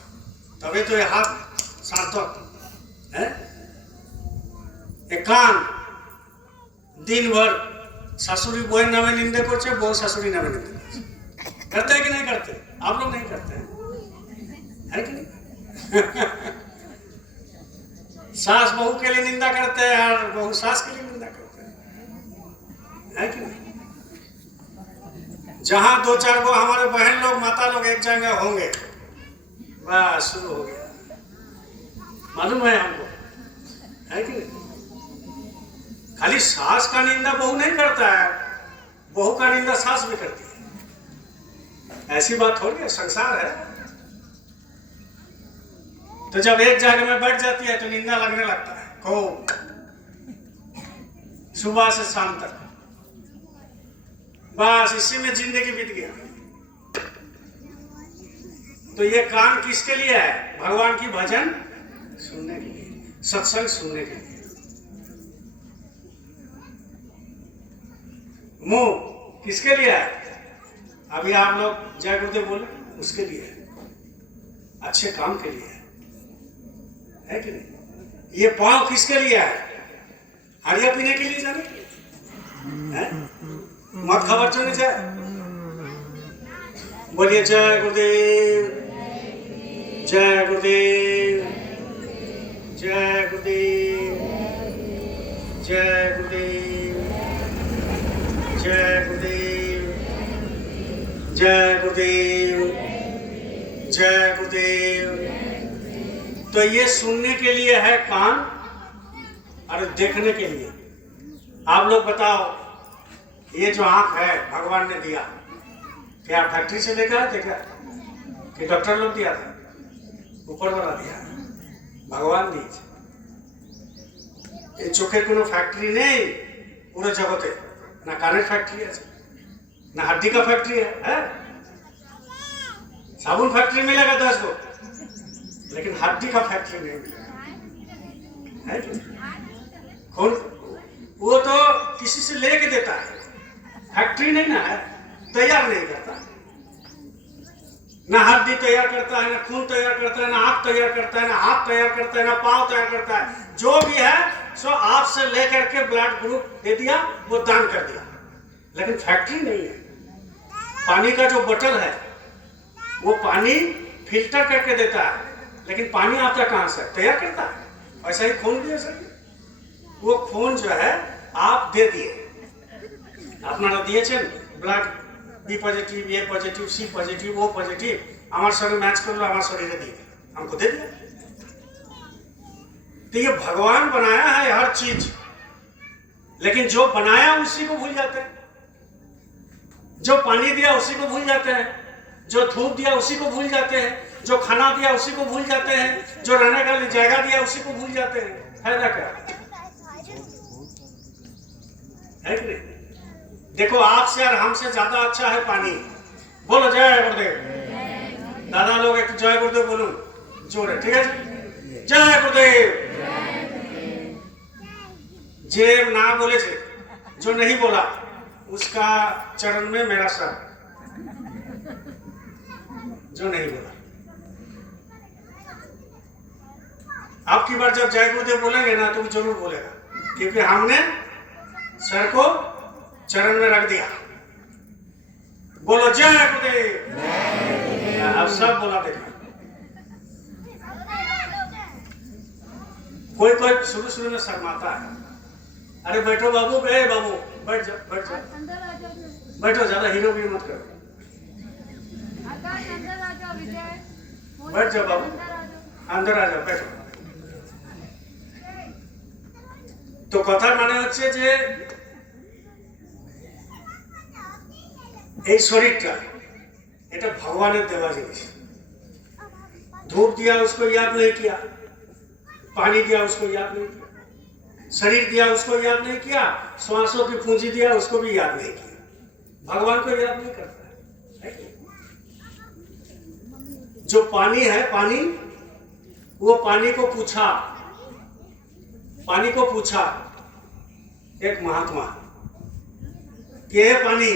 तभी तो ये हाथ सार्थक है एक कान दिन भर शाশুড়ি বউয়ের নামে নিন্দে করছে বউ শাশুড়ি নামে নিন্দে করছে करते हैं कि नहीं करते आप लोग नहीं करते हैं है कि नहीं सास बहू के लिए निंदा करते हैं और बहू सास के लिए निंदा करते हैं है कि नहीं जहां 2-4 गो हमारे बहन लोग माता लोग एक जगह होंगे बस शुरू हो गया मालूम है हमको है कि नहीं खाली सास का निंदा बहू नहीं करता है बहू का निंदा सास भी करती है ऐसी बात हो रही है संसार है तो जब एक जगह में बैठ जाती है तो निंदा लगने लगता है खूब सुबह से शाम तक बस इसी में जिंदगी बीत गया तो ये कान किसके लिए है भगवान की भजन सुनने के लिए सत्संग सुनने के लिए मुंह किसके लिए है अभी आप लोग जय गुरुदेव बोले उसके लिए है अच्छे काम के लिए है कि नहीं ये पांव किसके लिए है हरिया पीने के लिए जाने के लिए है मत खबर चलने जाए बोलिए जय गुरुदेव जय गुरुदेव जय गुरुदेव जय गुरुदेव जय गुरुदेव जय गुरुदेव जय गुरुदेव तो ये सुनने के लिए है कान और देखने के लिए आप लोग बताओ ये जो आंख है भगवान ने दिया क्या फैक्ट्री से लेकर देखा कि डॉक्टर लोग दिया था ऊपर वाला दिया भगवान दिए এই চোখের কোনো फैक्ट्री नहीं पूरे जगते ना काনের फैक्ट्री है ना हड्डी का फैक्ट्री है साबुन फैक्ट्री मिलेगा 10 गो लेकिन हड्डी का फैक्ट्री नहीं मिलेगा है कौन वो तो किसी से लेके देता है फैक्ट्री नहीं ना है तैयार नहीं करता ना हड्डी तैयार करता है ना खून तैयार करता है ना आंख तैयार करता है ना हाथ तैयार करता है ना पांव तैयार करता है जो भी है सो आपसे लेकर के ब्लड ग्रुप दे दिया वो दान कर दिया लेकिन फैक्ट्री नहीं है पानी का जो बोतल है वो पानी फिल्टर करके देता है लेकिन पानी आता कहां से तैयार करता है ऐसा ही खून भी ऐसा वो खून जो है आप दे दिए আপনারা দিয়েছেন blood B positive A positive C positive O positive আমার সঙ্গে मैच করলো আমার শরীরে দিয়ে दिया हमको दे दिया तो ये भगवान बनाया है हर चीज लेकिन जो बनाया उसी को भूल जाते हैं जो पानी दिया उसी को भूल जाते हैं जो धूप दिया उसी को भूल जाते हैं जो खाना दिया उसी को भूल जाते हैं जो रहने का जगह दिया उसी को भूल जाते हैं फायदा क्या है कि नहीं देखो आपसे और हमसे ज्यादा अच्छा है पानी बोलो जय गुरुदेव दादा लोग एक जय गुरुदेव बोलो जोर है ठीक है जय गुरुदेव जे ना बोले थे जो नहीं बोला उसका चरण में मेरा सर जो नहीं बोला आपकी बार जब जय गुरुदेव बोलेंगे ना तो जरूर बोलेगा क्योंकि हमने सर को चरण में रख दिया। बोलो जय गुरुदेव। अब सब बोला देखा। कोई कोई शुरू में शर्माता है, अरे बैठो बाबू, गए बाबू, बैठ जाओ बैठ जाओ बैठो, ज्यादा हीरो भी मत करो, बैठ जाओ बाबू, अंदर आ जाओ, बैठो। तो कथा মানে হচ্ছে যে এই শরীরটা এটা ভগবানের দেওয়া জিনিস। धूप दिया उसको याद नहीं किया, पानी दिया उसको याद नहीं किया, शरीर दिया उसको याद नहीं किया, श्वासों की पूंजी दिया उसको भी याद नहीं किया, भगवान को याद नहीं करता है। जो पानी है, पानी, वो पानी को पूछा एक महात्मा कि हे पानी,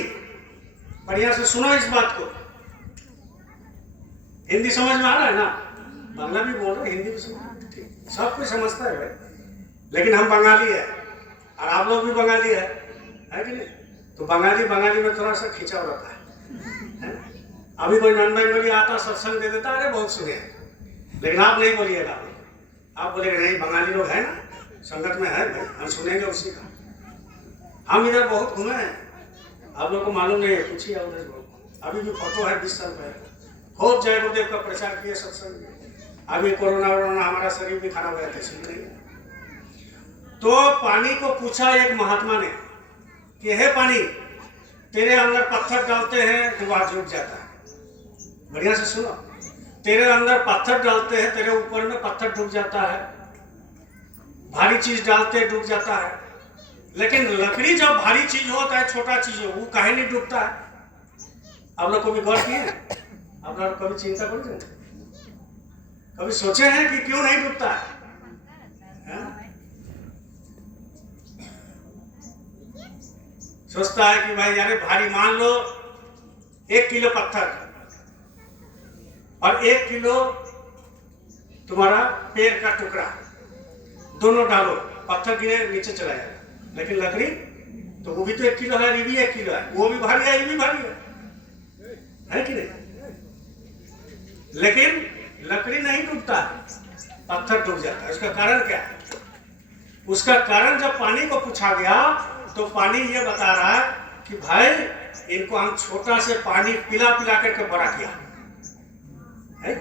बढ़िया से सुनो इस बात को। हिंदी समझ में आ रहा है ना? बांग्ला भी बोल रहे, हिंदी भी समझ, सब कुछ समझता है भाई, लेकिन हम बंगाली है और आप लोग भी बंगाली है कि नहीं? तो बंगाली में थोड़ा सा खिंचाव रहता है ना? अभी कोई नॉन बंगाली आता सत्संग दे देता, अरे बहुत सुने, लेकिन आप नहीं बोलिएगा, आप बोलेंगे नहीं बंगाली लोग है ना, संगत में है भाई, हम सुनेंगे उसी का। हम इधर बहुत घूमे हैं, आप लोग को मालूम नहीं है, पूछिए उधर। अभी भी फोटो है 20 साल पहले, खूब जय गुरुदेव का प्रचार किया सत्संग में। अभी कोरोना हमारा शरीर भी खराब हो जाता है, नहीं। तो पानी को पूछा एक महात्मा ने कि हे पानी, तेरे अंदर पत्थर डालते हैं तो वह जुट जाता है। बढ़िया से सुनो, तेरे अंदर पत्थर डालते हैं, तेरे ऊपर में पत्थर डूब जाता है, भारी चीज डालते डूब जाता है, लेकिन लकड़ी जब भारी चीज होता है, छोटा चीज हो, वो काहे नहीं डूबता है? आप लोग कभी गौर किए? आप लोग कभी चिंता करें, कभी सोचे हैं कि क्यों नहीं डूबता है? सोचता है कि भाई यार भारी, मान लो 1 किलो पत्थर और 1 किलो तुम्हारा पेड़ का टुकड़ा, दोनों डालो, पत्थर गिरे नीचे चला जाएगा, लेकिन लकड़ी तो वो भी तो 1 किलो है, ये भी 1 किलो है, वो भी भारी है, ये भी भारी है कि नहीं? लेकिन लकड़ी नहीं डूबता, पत्थर डूब जाता है। उसका कारण क्या है? उसका कारण जब पानी को पूछा गया तो पानी ये बता रहा है कि भाई इनको हम छोटा से पानी पिला करके बड़ा किया है,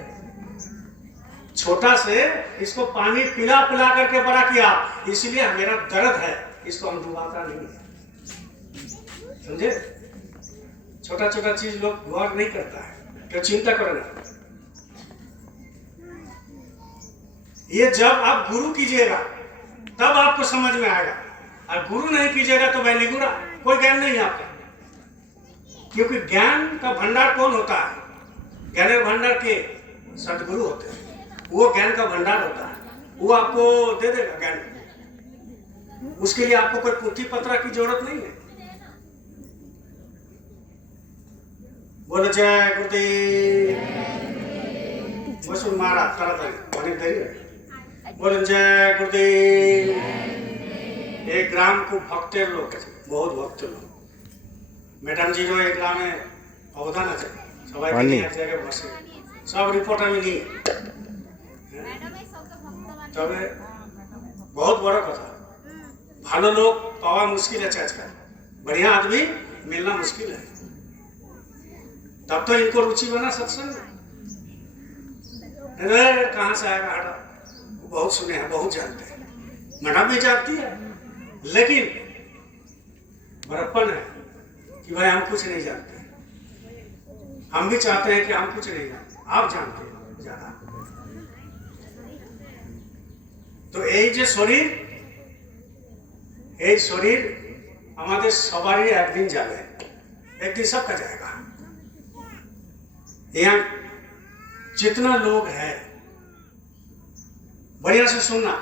छोटा से इसको पानी पिला करके बड़ा किया, इसलिए मेरा दर्द है, इसको हम डुबाता नहीं है। समझे? छोटा छोटा चीज लोग गौर नहीं करता है, तो चिंता करो ना। ये जब आप गुरु कीजिएगा तब आपको समझ में आएगा, और गुरु नहीं कीजिएगा तो भाई निगुरा, कोई ज्ञान नहीं है आपका। क्योंकि ज्ञान का भंडार कौन होता है? ज्ञान भंडार के सदगुरु होते हैं, वो ज्ञान का भंडार होता है, वो आपको दे देगा ज्ञान। उसके लिए आपको कोई पुथी पत्रा की जरूरत नहीं है। बोलो जय गुरुदेव। मारा तारातारी बोलो जय गुरुदेव। एक ग्राम को भक्तेर लोक আছে, बहुत भक्त लोक। मैडम जी जो एक গ্রামে অবদান আছে, সবাইকে নিয়ে এক জায়গায় বসে সব রিপোর্ট আমি নিই। তবে बहुत बड़ा কথা, ভালো লোক পাওয়া মুশকিল আছে আজকাল, बढ़िया आदमी मिलना मुश्किल है। तब तो इनको रुचि बना सत्संग में। कहाँ से आएगा हटा, बहुत सुने हैं, बहुत जानते हैं, मैडम भी जानती है, लेकिन बड़प्पन है कि भाई हम कुछ नहीं जानते। हम भी चाहते हैं कि हम कुछ नहीं जानते, आप जानते हैं ज्यादा। तो এই যে শরীর, এই শরীর আমাদের সবারই একদিন যাবে, একদিন सबका जाएगा। यहाँ जितना लोग हैं, बढ़िया से सुनना,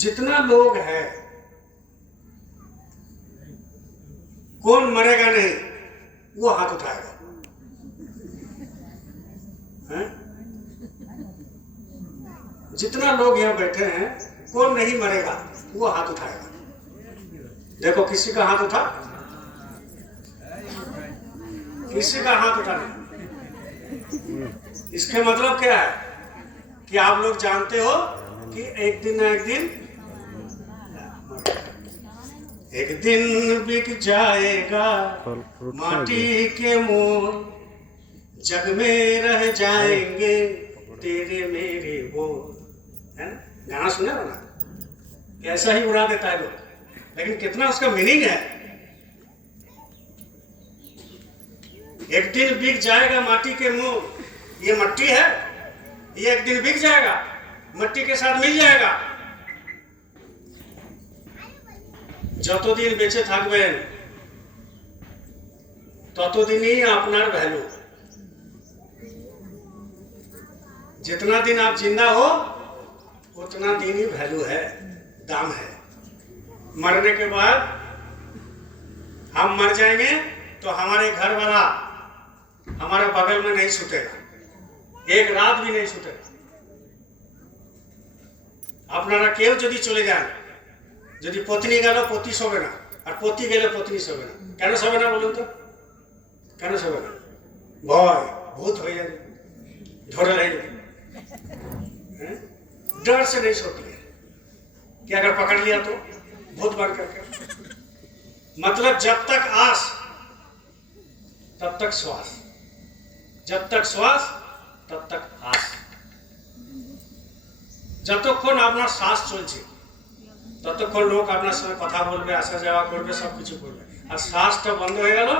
जितना लोग हैं, कौन मरेगा नहीं वो हाथ उठाएगा। जितना लोग यहाँ बैठे हैं, कौन नहीं मरेगा वो हाथ उठाएगा। देखो किसी का हाथ उठा, किसी का हाथ उठा नहीं। इसके मतलब क्या है कि आप लोग जानते हो कि एक दिन ना एक दिन बिक जाएगा माटी के मोर, जग में रह जाएंगे तेरे मेरे बोल, है ना? गाना सुना हो ना, कैसा ही उड़ा देता है लोग, लेकिन कितना उसका मीनिंग है। एक दिन बिक जाएगा माटी के मोर, ये मट्टी है, ये एक दिन बिक जाएगा, मट्टी के साथ मिल जाएगा। যতদিন বেঁচে থাকবেন ততদিনই আপনার ভ্যালু। जितना दिन आप जिंदा हो उतना दिन ही वैल्यू है, दाम है। मरने के बाद हम मर जाएंगे तो हमारे घर वाला हमारे बगल में नहीं सुतेगा, एक रात भी नहीं सुतेगा। আপনারা কেউ যদি চলে যান, যদি পত্নী গেল পতি শোবে না, আর পতি গেলে পত্নী শোবে না। কেন শোবে না বলুন তো? কেন শোবে না? ভয়, ভূত হয়ে যাবে, ধরে লাগবে, डर से नहीं सोती है कि अगर पकड़ लिया तो भूत बन करके। मतलब जब तक आस तब तक श्वास, जब तक श्वास तब तक आस। যতক্ষণ আপনার শ্বাস চলছে ততক্ষণ লোক আপনার সঙ্গে কথা বলবে, আসা যাওয়া করবে, সব কিছু করবে। আর শ্বাসটা বন্ধ হয়ে গেল,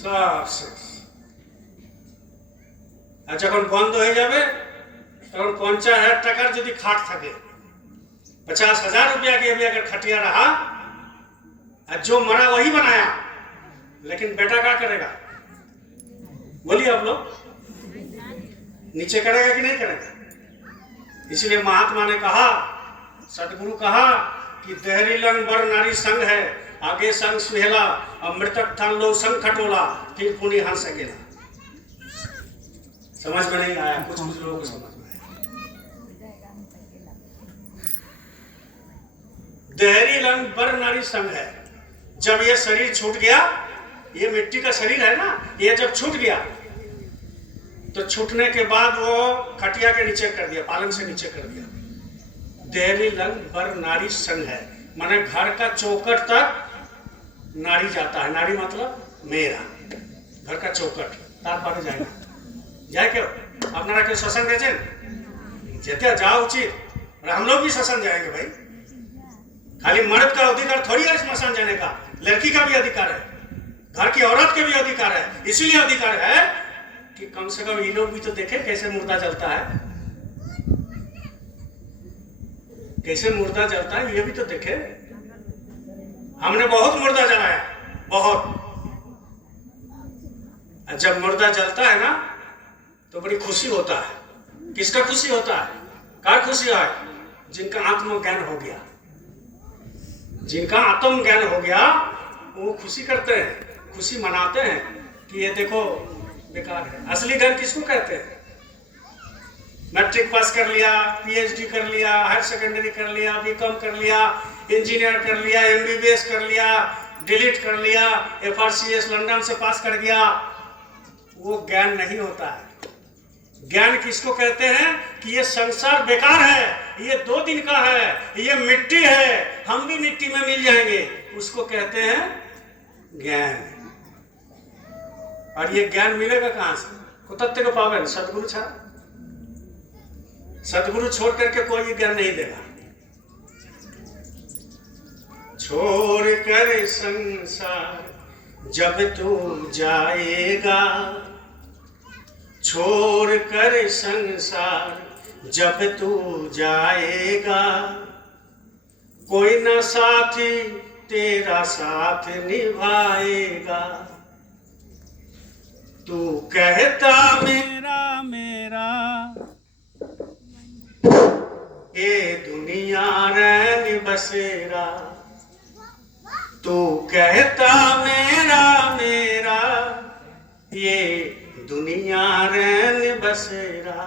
সব শেষ। আর যখন বন্ধ হয়ে যাবে तब 50,000 टकर यदि खाट थके, 50,000 रुपया के भी अगर खटिया रहा, जो मरा वही बनाया, लेकिन बेटा क्या करेगा? बोलिए आप लोग, नीचे करेगा कि नहीं करेगा? इसलिए महात्मा ने कहा, सदगुरु कहा कि देहरी लंग बर नारी संग है, आगे संग सुहेला, अब मृतक थान लो संग खटोला, फिर पुनी हंस सकेला। समझ में नहीं आया? कुछ कुछ लोगों को समझ में। देहरी लंग बर नारी संग है। जब ये शरीर छूट गया, ये मिट्टी का शरीर है ना, ये जब छूट गया तो छूटने के बाद वो खटिया के नीचे कर दिया, पालन से नीचे कर दिया। देहरी लंग बर नारी संग है, माने घर का चौकट तक नारी जाता है। नारी मतलब मेरा घर का चौकट तार पार जाएगा, जाए क्यों? अपना क्यों सत्संग जेते जाओ उचित, और हम लोग भी सत्संग जाएंगे भाई। खाली मर्द का अधिकार थोड़ी है स्मशान जाने का, लड़की का भी अधिकार है, घर की औरत के भी अधिकार है। इसीलिए अधिकार है कि कम से कम ये लोग भी तो देखे कैसे मुर्दा जलता है, कैसे मुर्दा जलता है, ये भी तो देखे। हमने बहुत मुर्दा जलाया, बहुत। जब मुर्दा जलता है ना तो बड़ी खुशी होता है। किसका खुशी होता है? क्या खुशी है? जिनका आत्मज्ञान हो गया, जिनका आत्म ज्ञान हो गया, वो खुशी करते हैं, खुशी मनाते हैं कि ये देखो बेकार है। असली ज्ञान किसको कहते हैं? मैट्रिक पास कर लिया, पीएचडी कर लिया, हायर सेकेंडरी कर लिया, बीकॉम कर लिया, इंजीनियर कर लिया, एमबीबीएस कर लिया, डिलीट कर लिया, एफआरसीएस लंदन से पास कर गया, वो ज्ञान नहीं होता है। ज्ञान किसको कहते हैं? कि ये संसार बेकार है, ये 2 दिन का है, ये मिट्टी है, हम भी मिट्टी में मिल जाएंगे, उसको कहते हैं ज्ञान। और ये ज्ञान मिलेगा कहां से? कुतत्ते को पावन सदगुरु छा, सदगुरु छोड़ करके कोई ये ज्ञान नहीं देगा। छोड़ कर संसार जब तू जाएगा, छोड़ कर संसार जब तू जाएगा, कोई न साथी तेरा साथ निभाएगा। तू कहता मेरा मेरा, ये दुनिया रैन बसेरा। तू कहता मेरा मेरा, ये दुनिया रैन बसेरा।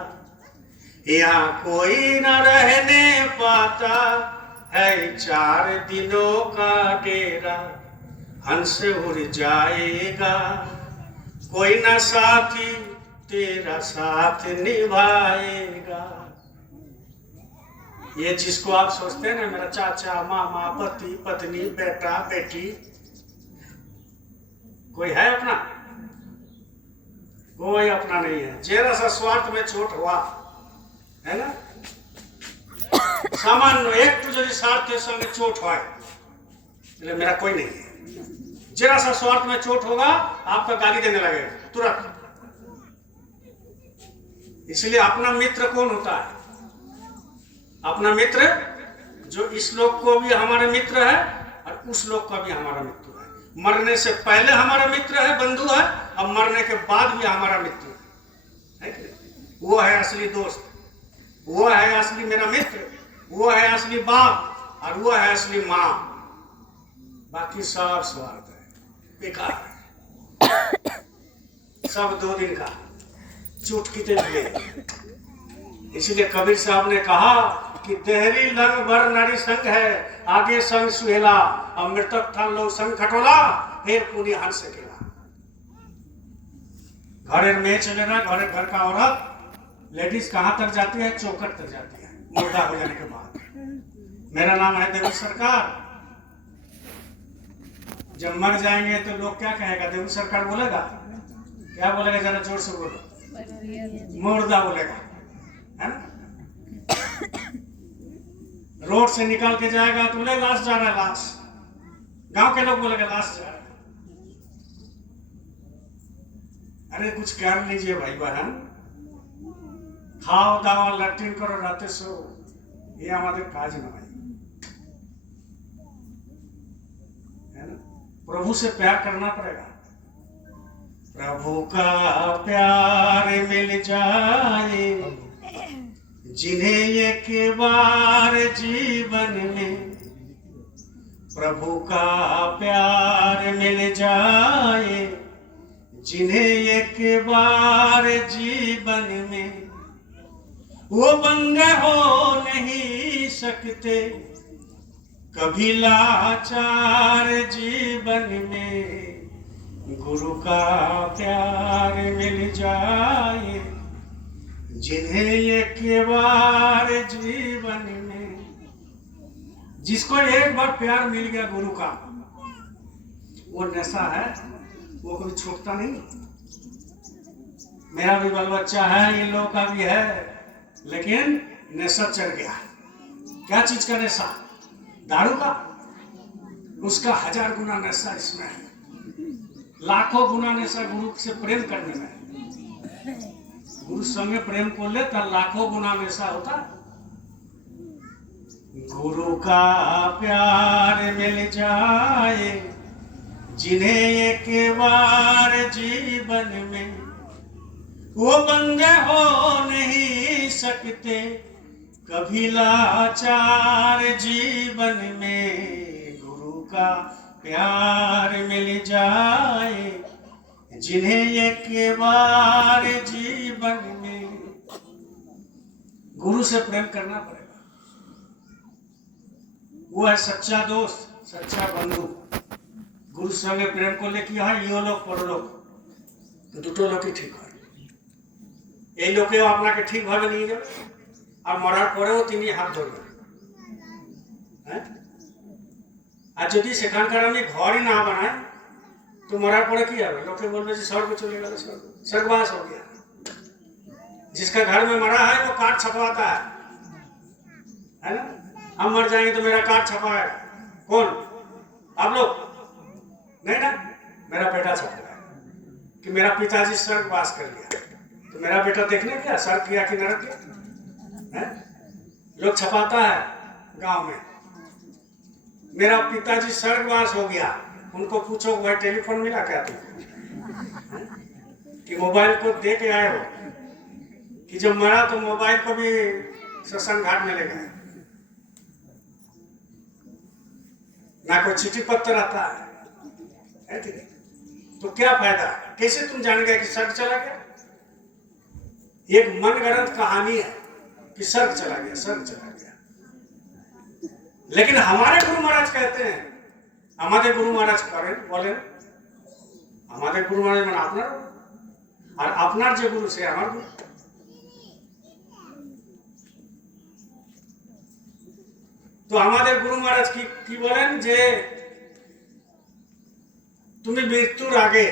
यहाँ कोई न रहने पाता है 4 दिनों का डेरा, हंस उड़ जाएगा, कोई ना साथी तेरा साथ निभाएगा। ये जिसको आप सोचते हैं ना मेरा चाचा, मामा, पति, पत्नी, बेटा, बेटी, कोई है अपना? कोई अपना नहीं है। जरा सा स्वार्थ में चोट हुआ है ना, सामान्य एक तो जो स्वार्थ के संग चोट हुआ है, मेरा कोई नहीं है। जरा सा स्वार्थ में चोट होगा आपका गाली देने लगेगा तुरंत। इसलिए अपना मित्र कौन होता है? अपना मित्र जो इस लोक को भी हमारे मित्र है और उस लोक का भी हमारा मित्र है। मरने से पहले हमारा मित्र है, बंधु है, और मरने के बाद भी हमारा मित्र है कि नहीं? वो है असली दोस्त, वो है असली मेरा मित्र, वो है असली बाप और वो है असली माँ। बाकी सब स्वार्थ है, बेकार है, सब 2 दिन का चुटकी लिए। इसलिए कबीर साहब ने कहा कि देहरी लंग भर नारी संग है, आगे संग सुहेला, और मृतक था लो संग खटोला, फिर पुण्य हंस सकेला। घरे में चले ना, घरे घर का औरत लेडीज कहाँ तक जाती है? चौखट तक जाती है मुर्दा हो जाने के बाद। मेरा नाम है देवी सरकार। जब मर जाएंगे तो लोग क्या कहेगा? देवी सरकार बोलेगा? क्या बोलेगा? जरा जोर से बोलो। मुर्दा बोलेगा, है ना? रोड से निकाल के जाएगा तो बोले लाश जा रहा है, लाश। गांव के लोग बोलेगा लाश जा रहा है। अरे कुछ कर लीजिए भाई बहन, खाओ दाओ लैट्रिन करो राते सो, ये हमारे काज न भाई, है ना? प्रभु से प्यार करना पड़ेगा। प्रभु का प्यार मिल जाए जिन्हें एक बार जीवन में, प्रभु का प्यार मिल जाए जिन्हें एक बार जीवन में, वो बंदे हो नहीं सकते कभी लाचार जीवन में। गुरु का प्यार मिल जाए जिन्हें एक बार जीवन में, जिसको एक बार प्यार मिल गया गुरु का, वो नशा है, वो कभी छूटता नहीं। मेरा भी बाल बच्चा है, इन लोगों का भी है, लेकिन नशा चढ़ गया। क्या चीज का नशा? दारू का। उसका 1000 गुना नशा इसमें है, लाखों गुना नशा गुरु से प्रेम करने में है। गुरु संगे प्रेम को ले तो लाखों गुना नशा होता। गुरु का प्यार मिल जाए जिन्हें एक बार जीवन में, वो बंदे हो नहीं सकते कभी लाचार जीवन में। गुरु का प्यार मिल जाए जिन्हें एक बार जीवन में, गुरु से प्रेम करना पड़ेगा। वो है सच्चा दोस्त, सच्चा बंधु। गुरु संगे प्रेम को लेके यो लोग परलोक तो दुटो लोग ठीक है। এই লোকেও আপনাকে ঠিকভাবে নিয়ে যাবে, আর মরার পরেও তিনি হাত ধরবেন। হ্যাঁ, আর যদি সেখানকার আমি ঘরই না বানাই तो मरार पड़े की आवे, लोग बोलते जी स्वर्ग चले गए, स्वर्गवास हो गया। जिसका घर में मरा है वो कार्ड छपवाता है ना? हम मर जाएंगे तो मेरा कार्ड छपवाएगा कौन? आप लोग नहीं ना? मेरा बेटा छपवाएगा कि मेरा पिताजी स्वर्गवास कर लिया। तो मेरा बेटा देखने गया स्वर्ग गया कि नरक गया? है? लोग छपाता है गांव में, मेरा पिताजी स्वर्गवास हो गया। उनको पूछो भाई टेलीफोन मिला क्या तुमको, कि मोबाइल को दे के आए हो, कि जब मरा तो मोबाइल को भी सत्संग घाट में ले गए। ना कोई चिट्ठी पत्र आता है ठीक है? तो क्या फायदा? कैसे तुम जान गए कि स्वर्ग चला गया? एक मनगढ़ंत कहानी है कि स्वर्ग चला गया, स्वर्ग चला गया। लेकिन हमारे गुरु महाराज कहते हैं, हमारे गुरु महाराज करें बोलें, हमारे गुरु महाराज মানে আপনার, আর আপনার যে গুরু সে আমার গুরু। তো আমাদের গুরু महाराज কি বলেন যে তুমি मृत्युर आगे,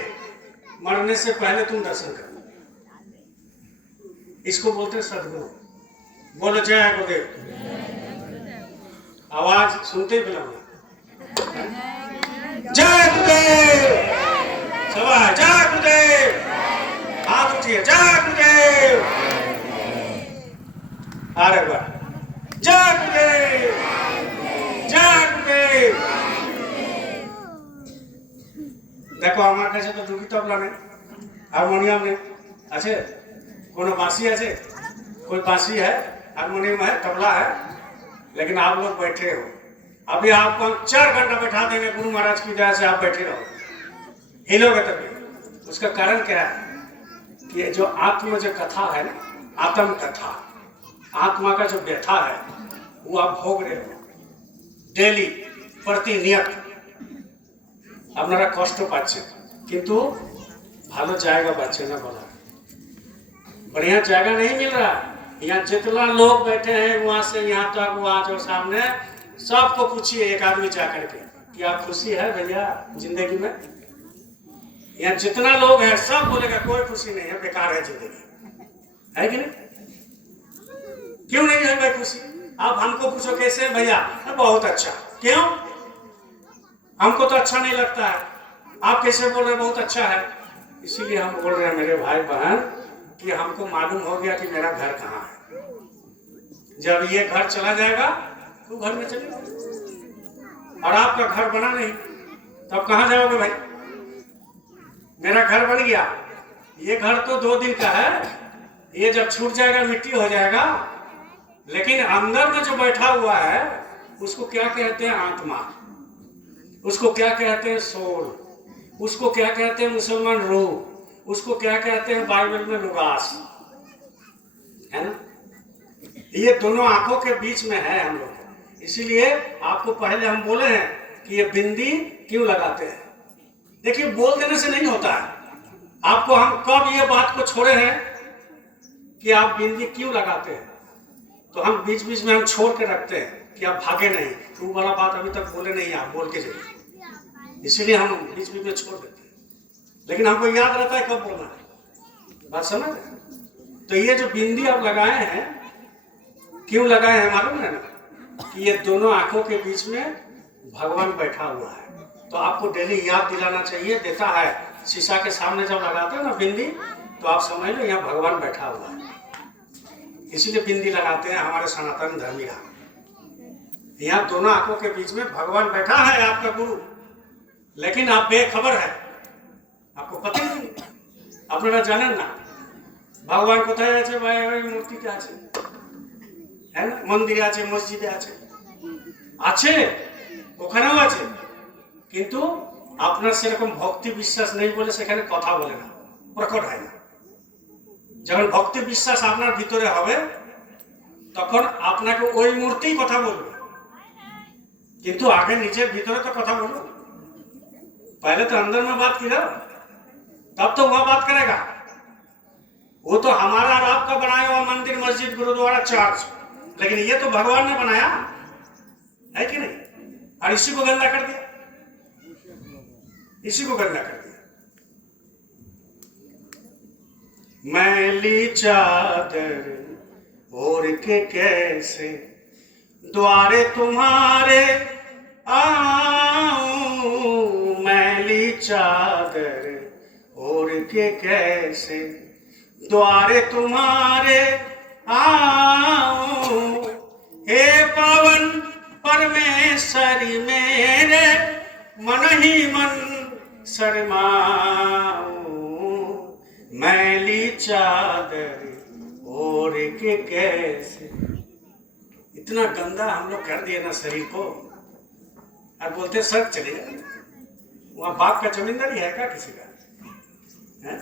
मरने से पहले तुम दर्शन करो, इसको बोलते हैं सदगुरु। बोलो जय गुरुदेव। आवाज सुनते ही बुलाओ, जय गुरुदेव। सवाल जय गुरुदेव, हाथ उठिए जय गुरुदेव। अरे बार जय गुरुदेव, जय गुरुदेव। देखो আমার কাছে তো দুটি তবলা নেই, हारमोनियम নেই, আছে कोनो बांसी আছে, कोई बांसी है, हारमोनियम है, तबला है, लेकिन आप लोग बैठे हो। अभी आपको हम 4 घंटा बैठा देंगे, गुरु महाराज की दया से आप बैठे रहो, हिलोगे तभी। उसका कारण क्या है कि जो आत्म जो कथा है ना, आत्म कथा, आत्मा का जो व्यथा है वो आप भोग रहे हो डेली, प्रतिनियत। আপনারা কষ্ট পাচ্ছেন কিন্তু ভালো জায়গা পাচ্ছেন না, বলা बढ़िया जगह नहीं मिल रहा। यहाँ जितना लोग बैठे हैं वहां से यहाँ तक, वहां जो सामने सबको पूछिए एक आदमी जा करके कि आप खुशी है भैया जिंदगी में। यहाँ जितना लोग हैं सब बोलेगा कोई खुशी नहीं है, बेकार है जिंदगी, है कि नहीं? क्यों नहीं है भाई खुशी? आप हमको पूछो कैसे भैया, बहुत अच्छा। क्यों? हमको तो अच्छा नहीं लगता है। आप कैसे बोल रहे बहुत अच्छा है? इसीलिए हम बोल रहे हैं मेरे भाई बहन कि हमको मालूम हो गया कि मेरा घर कहाँ है। जब ये घर चला जाएगा तो घर में चले जाओगे, और आपका घर बना नहीं तब कहाँ जाओगे भाई? मेरा घर बन गया, ये घर तो 2 दिन का है, ये जब छूट जाएगा मिट्टी हो जाएगा, लेकिन अंदर में जो बैठा हुआ है उसको क्या कहते हैं? आत्मा। उसको क्या कहते हैं? सोल। उसको क्या कहते हैं? मुसलमान रूह। उसको क्या कहते हैं बाइबल में? लुगास, है ना? ये दोनों आंखों के बीच में है हम लोग। इसीलिए आपको पहले हम बोले हैं कि ये बिंदी क्यों लगाते हैं। देखिए बोल देने से नहीं होता है। आपको हम कब ये बात को छोड़े हैं कि आप बिंदी क्यों लगाते हैं, तो हम बीच बीच में हम छोड़ के रखते हैं कि आप भागे नहीं। तो वो वाला बात अभी तक बोले नहीं, आप बोल के जाइए, इसीलिए हम बीच बीच में छोड़ देते हैं। लेकिन हमको याद रहता है कब बोलना है, बात समझ रहे? तो ये जो बिंदी आप लगाए हैं, क्यों लगाए हैं मालूम है ना? कि ये दोनों आंखों के बीच में भगवान बैठा हुआ है। तो आपको डेली याद दिलाना चाहिए, देता है। शीशा के सामने जब लगाते हैं ना बिंदी, तो आप समझ लो यहाँ भगवान बैठा हुआ है। इसीलिए बिंदी लगाते हैं हमारे सनातन धर्मीरा। यहाँ दोनों आंखों के बीच में भगवान बैठा है, आपका गुरु, लेकिन आप बेखबर है, आपको पता ही नहीं। আপনারা জানেন না ভগবান কোথায় আছে? ভাই ওই মূর্তিতে আছে, হ্যাঁ না? মন্দিরে আছে, মসজিদে আছে, আছে ওখানেও আছে, কিন্তু আপনার সেরকম ভক্তি বিশ্বাস নেই বলে সেখানে কথা বলে না, প্রকট হয় না। যখন ভক্তি বিশ্বাস আপনার ভিতরে হবে তখন আপনাকে ওই মূর্তিই কথা বলবে, কিন্তু आगे नीचे भीतर तो कथा बोलो, पहले तो अंदर में बात किया तब तो वह बात करेगा। वो तो हमारा और आपका बनाया हुआ मंदिर, मस्जिद, गुरुद्वारा, चर्च, लेकिन ये तो भगवान ने बनाया है कि नहीं? और इसी को गंदा कर दिया, इसी को गंदा कर दिया। मैली चादर ओढ़ के कैसे द्वारे तुम्हारे आऊं, मैली चादर ओढ़ के कैसे द्वारे तुम्हारे आऊं, हे पावन परमेश्वरी मेरे मन ही मन शर्माऊं, मैली चादर ओढ़ के कैसे। इतना गंदा हम लोग कर दिए ना शरीर को, और बोलते सर चले जाए। वहाँ बाप का जमींदारी है क्या किसी का? है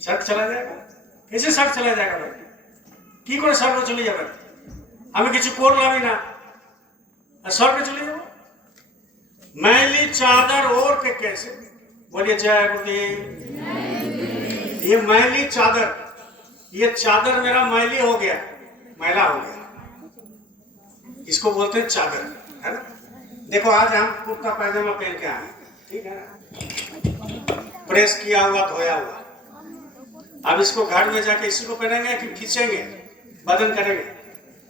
सर चला जाएगा? कैसे सर चला जाएगा भाई? কি করে সর্ব চলে যাবে? আমি কিছু করলামই না, सर के चले जाओ। मैली चादर ओढ़ के कैसे, बोलिए जय गुरुदेव। ये मैली चादर, ये चादर मेरा मैली हो गया, मैला हो गया, इसको बोलते हैं चादर, है ना। देखो आज हम कुर्ता पैजामा पहन के आए, ठीक है ना, प्रेस किया हुआ, धोया हुआ। अब इसको घर में जाके इसी को पहनेंगे कि खींचेंगे, बदल करेंगे?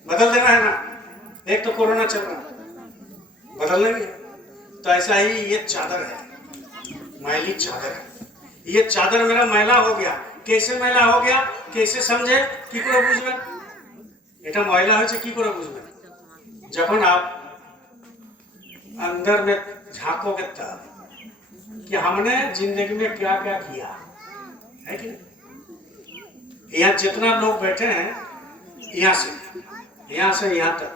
बदल देना है ना, एक तो कोरोना चल रहा, बदल लेंगे। तो ऐसा ही ये चादर है, मैली चादर है। ये चादर मेरा मैला हो गया। कैसे मैला हो गया, कैसे समझे, की करे बुझबेन? এটা ময়লা হয়েছে কি করে বুঝবেন? যখন आप अंदर में झांकोगे तब कि हमने जिंदगी में क्या क्या किया है कि नहीं। यहाँ जितना लोग बैठे हैं, यहाँ से यहाँ तक,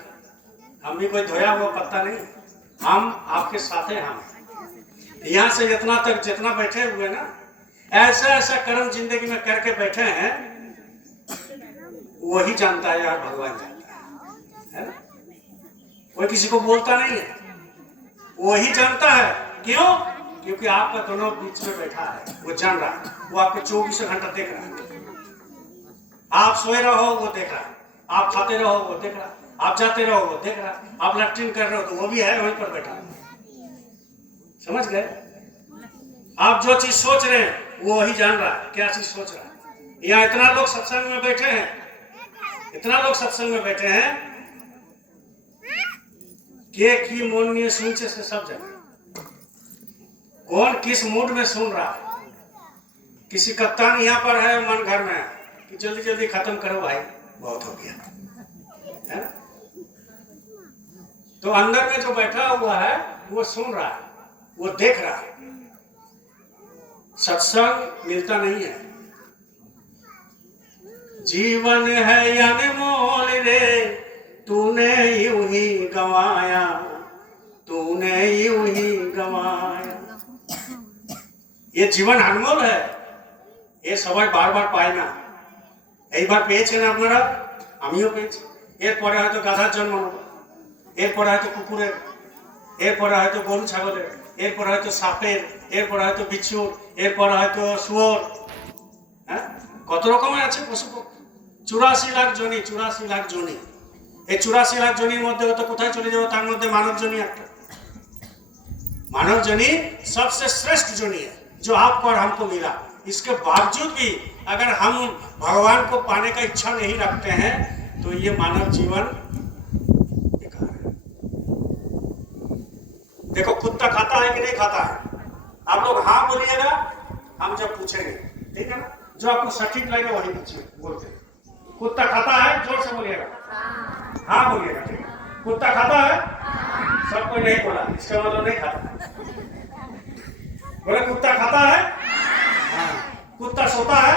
हम भी कोई धोया हुआ पत्ता नहीं, हम आपके साथ हैं। हम यहाँ से इतना तक जितना बैठे हुए ना, ऐसा ऐसा कर्म जिंदगी में करके बैठे हैं, वही जानता है यार, भगवान जानता है ना। कोई किसी को बोलता नहीं है, वही जानता है। क्यों? क्योंकि आपका दोनों बीच में बैठा है, वो जान रहा है, वो आपके 24 घंटा देख रहा है। आप सोए रहो वो देख रहा है, आप खाते रहो वो देख रहा है, आप जाते रहो वो देख रहा है, आप लैट्रिन कर रहे हो तो वो भी है वहीं पर बैठा। समझ गए? आप जो चीज सोच रहे हैं वो वही जान रहा है, क्या चीज सोच रहा है। यहाँ इतना लोग सत्संग में बैठे हैं, इतना लोग सत्संग में बैठे हैं कि मोन सुनचे से सब जगह कौन किस मूड में सुन रहा है। किसी कप्तान यहाँ पर है, मन घर में है कि जल्दी जल्दी खत्म करो भाई, बहुत हो गया, है ना। तो अंदर में जो बैठा हुआ है वो सुन रहा है, वो देख रहा है। सत्संग मिलता नहीं है। जीवन है अनमोल रे, तूने यूं ही गंवाया, तूने यूं ही गंवाया। ये জীবন अनमोल है, ये সবাই বারবার পায় না। এইবার পেয়েছেন আপনারা, আমিও পেয়েছি। এরপরে হয়তো গাধার জন্ম নেব, এরপরে হয়তো কুকুরের, এরপরে হয়তো গরু ছাগলের, এরপরে হয়তো সাপের, এরপরে হয়তো বিচ্ছুর, এরপরে হয়তো শুয়োর। হ্যাঁ, কত রকমের আছে পশু পক্ষী। 84 লাখ জনি, 84 লাখ জনি। এই 84 লাখ জনির মধ্যে হয়তো কোথায় চলে যাবো, তার মধ্যে মানব জনি একটা। मानव जनी सबसे श्रेष्ठ जनी है जो आपको और हमको मिला। इसके बावजूद भी अगर हम भगवान को पाने का इच्छा नहीं रखते हैं तो ये मानव जीवन बेकार है। देखो कुत्ता खाता है कि नहीं खाता है, आप लोग हाँ बोलिएगा, हम जब पूछेंगे, ठीक है ना, जो आपको सटीक लगे वही पूछिए, बोलते हैं। कुत्ता खाता है, जोर से बोलिएगा, हाँ बोलिएगा, ठीक है। कुत्ता खाता है, सब कोई नहीं बोला, इसका मतलब नहीं खाता। बोले कुत्ता खाता है, हाँ। कुत्ता सोता है,